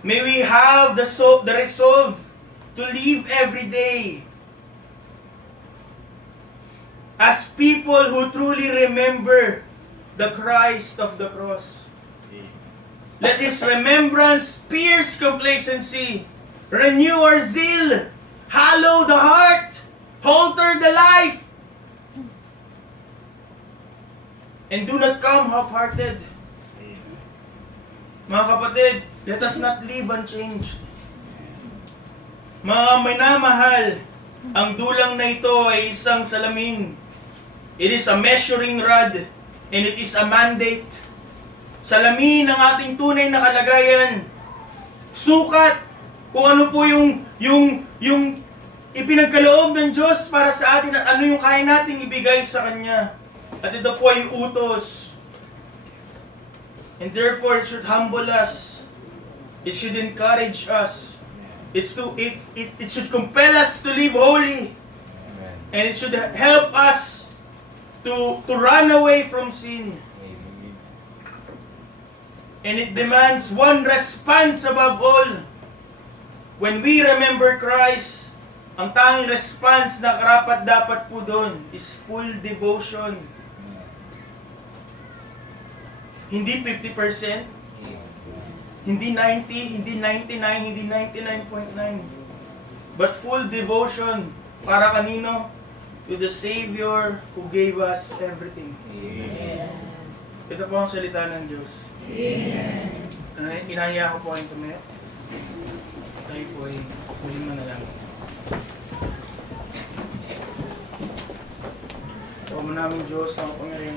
May we have the resolve to live every day as people who truly remember the Christ of the cross. Let His remembrance pierce complacency, renew our zeal, hallow the heart, alter the life, and do not come half-hearted. Mga kapatid, let us not live unchanged. Mga minamahal, ang dulang na ito ay isang salamin. It is a measuring rod, and it is a mandate. Salamin ng ating tunay na kalagayan. Sukat kung ano po yung ipinagkaloob ng Diyos para sa atin at ano yung kaya nating ibigay sa Kanya. At ito po ay utos. And therefore, it should humble us. It should encourage us. It should compel us to live holy. And it should help us to run away from sin. And it demands one response above all. When we remember Christ, ang tanging response na karapat-dapat po doon is full devotion. Hindi 50%, hindi 90, hindi 99, hindi 99.9. But full devotion para kanino? To the Savior who gave us everything. Amen. Ito po ang salita ng Diyos. Amen. Inaya ko po kayong tumayo. Tayo po ay huling manalangin. Huwag mo namin Diyos ang pangyarihan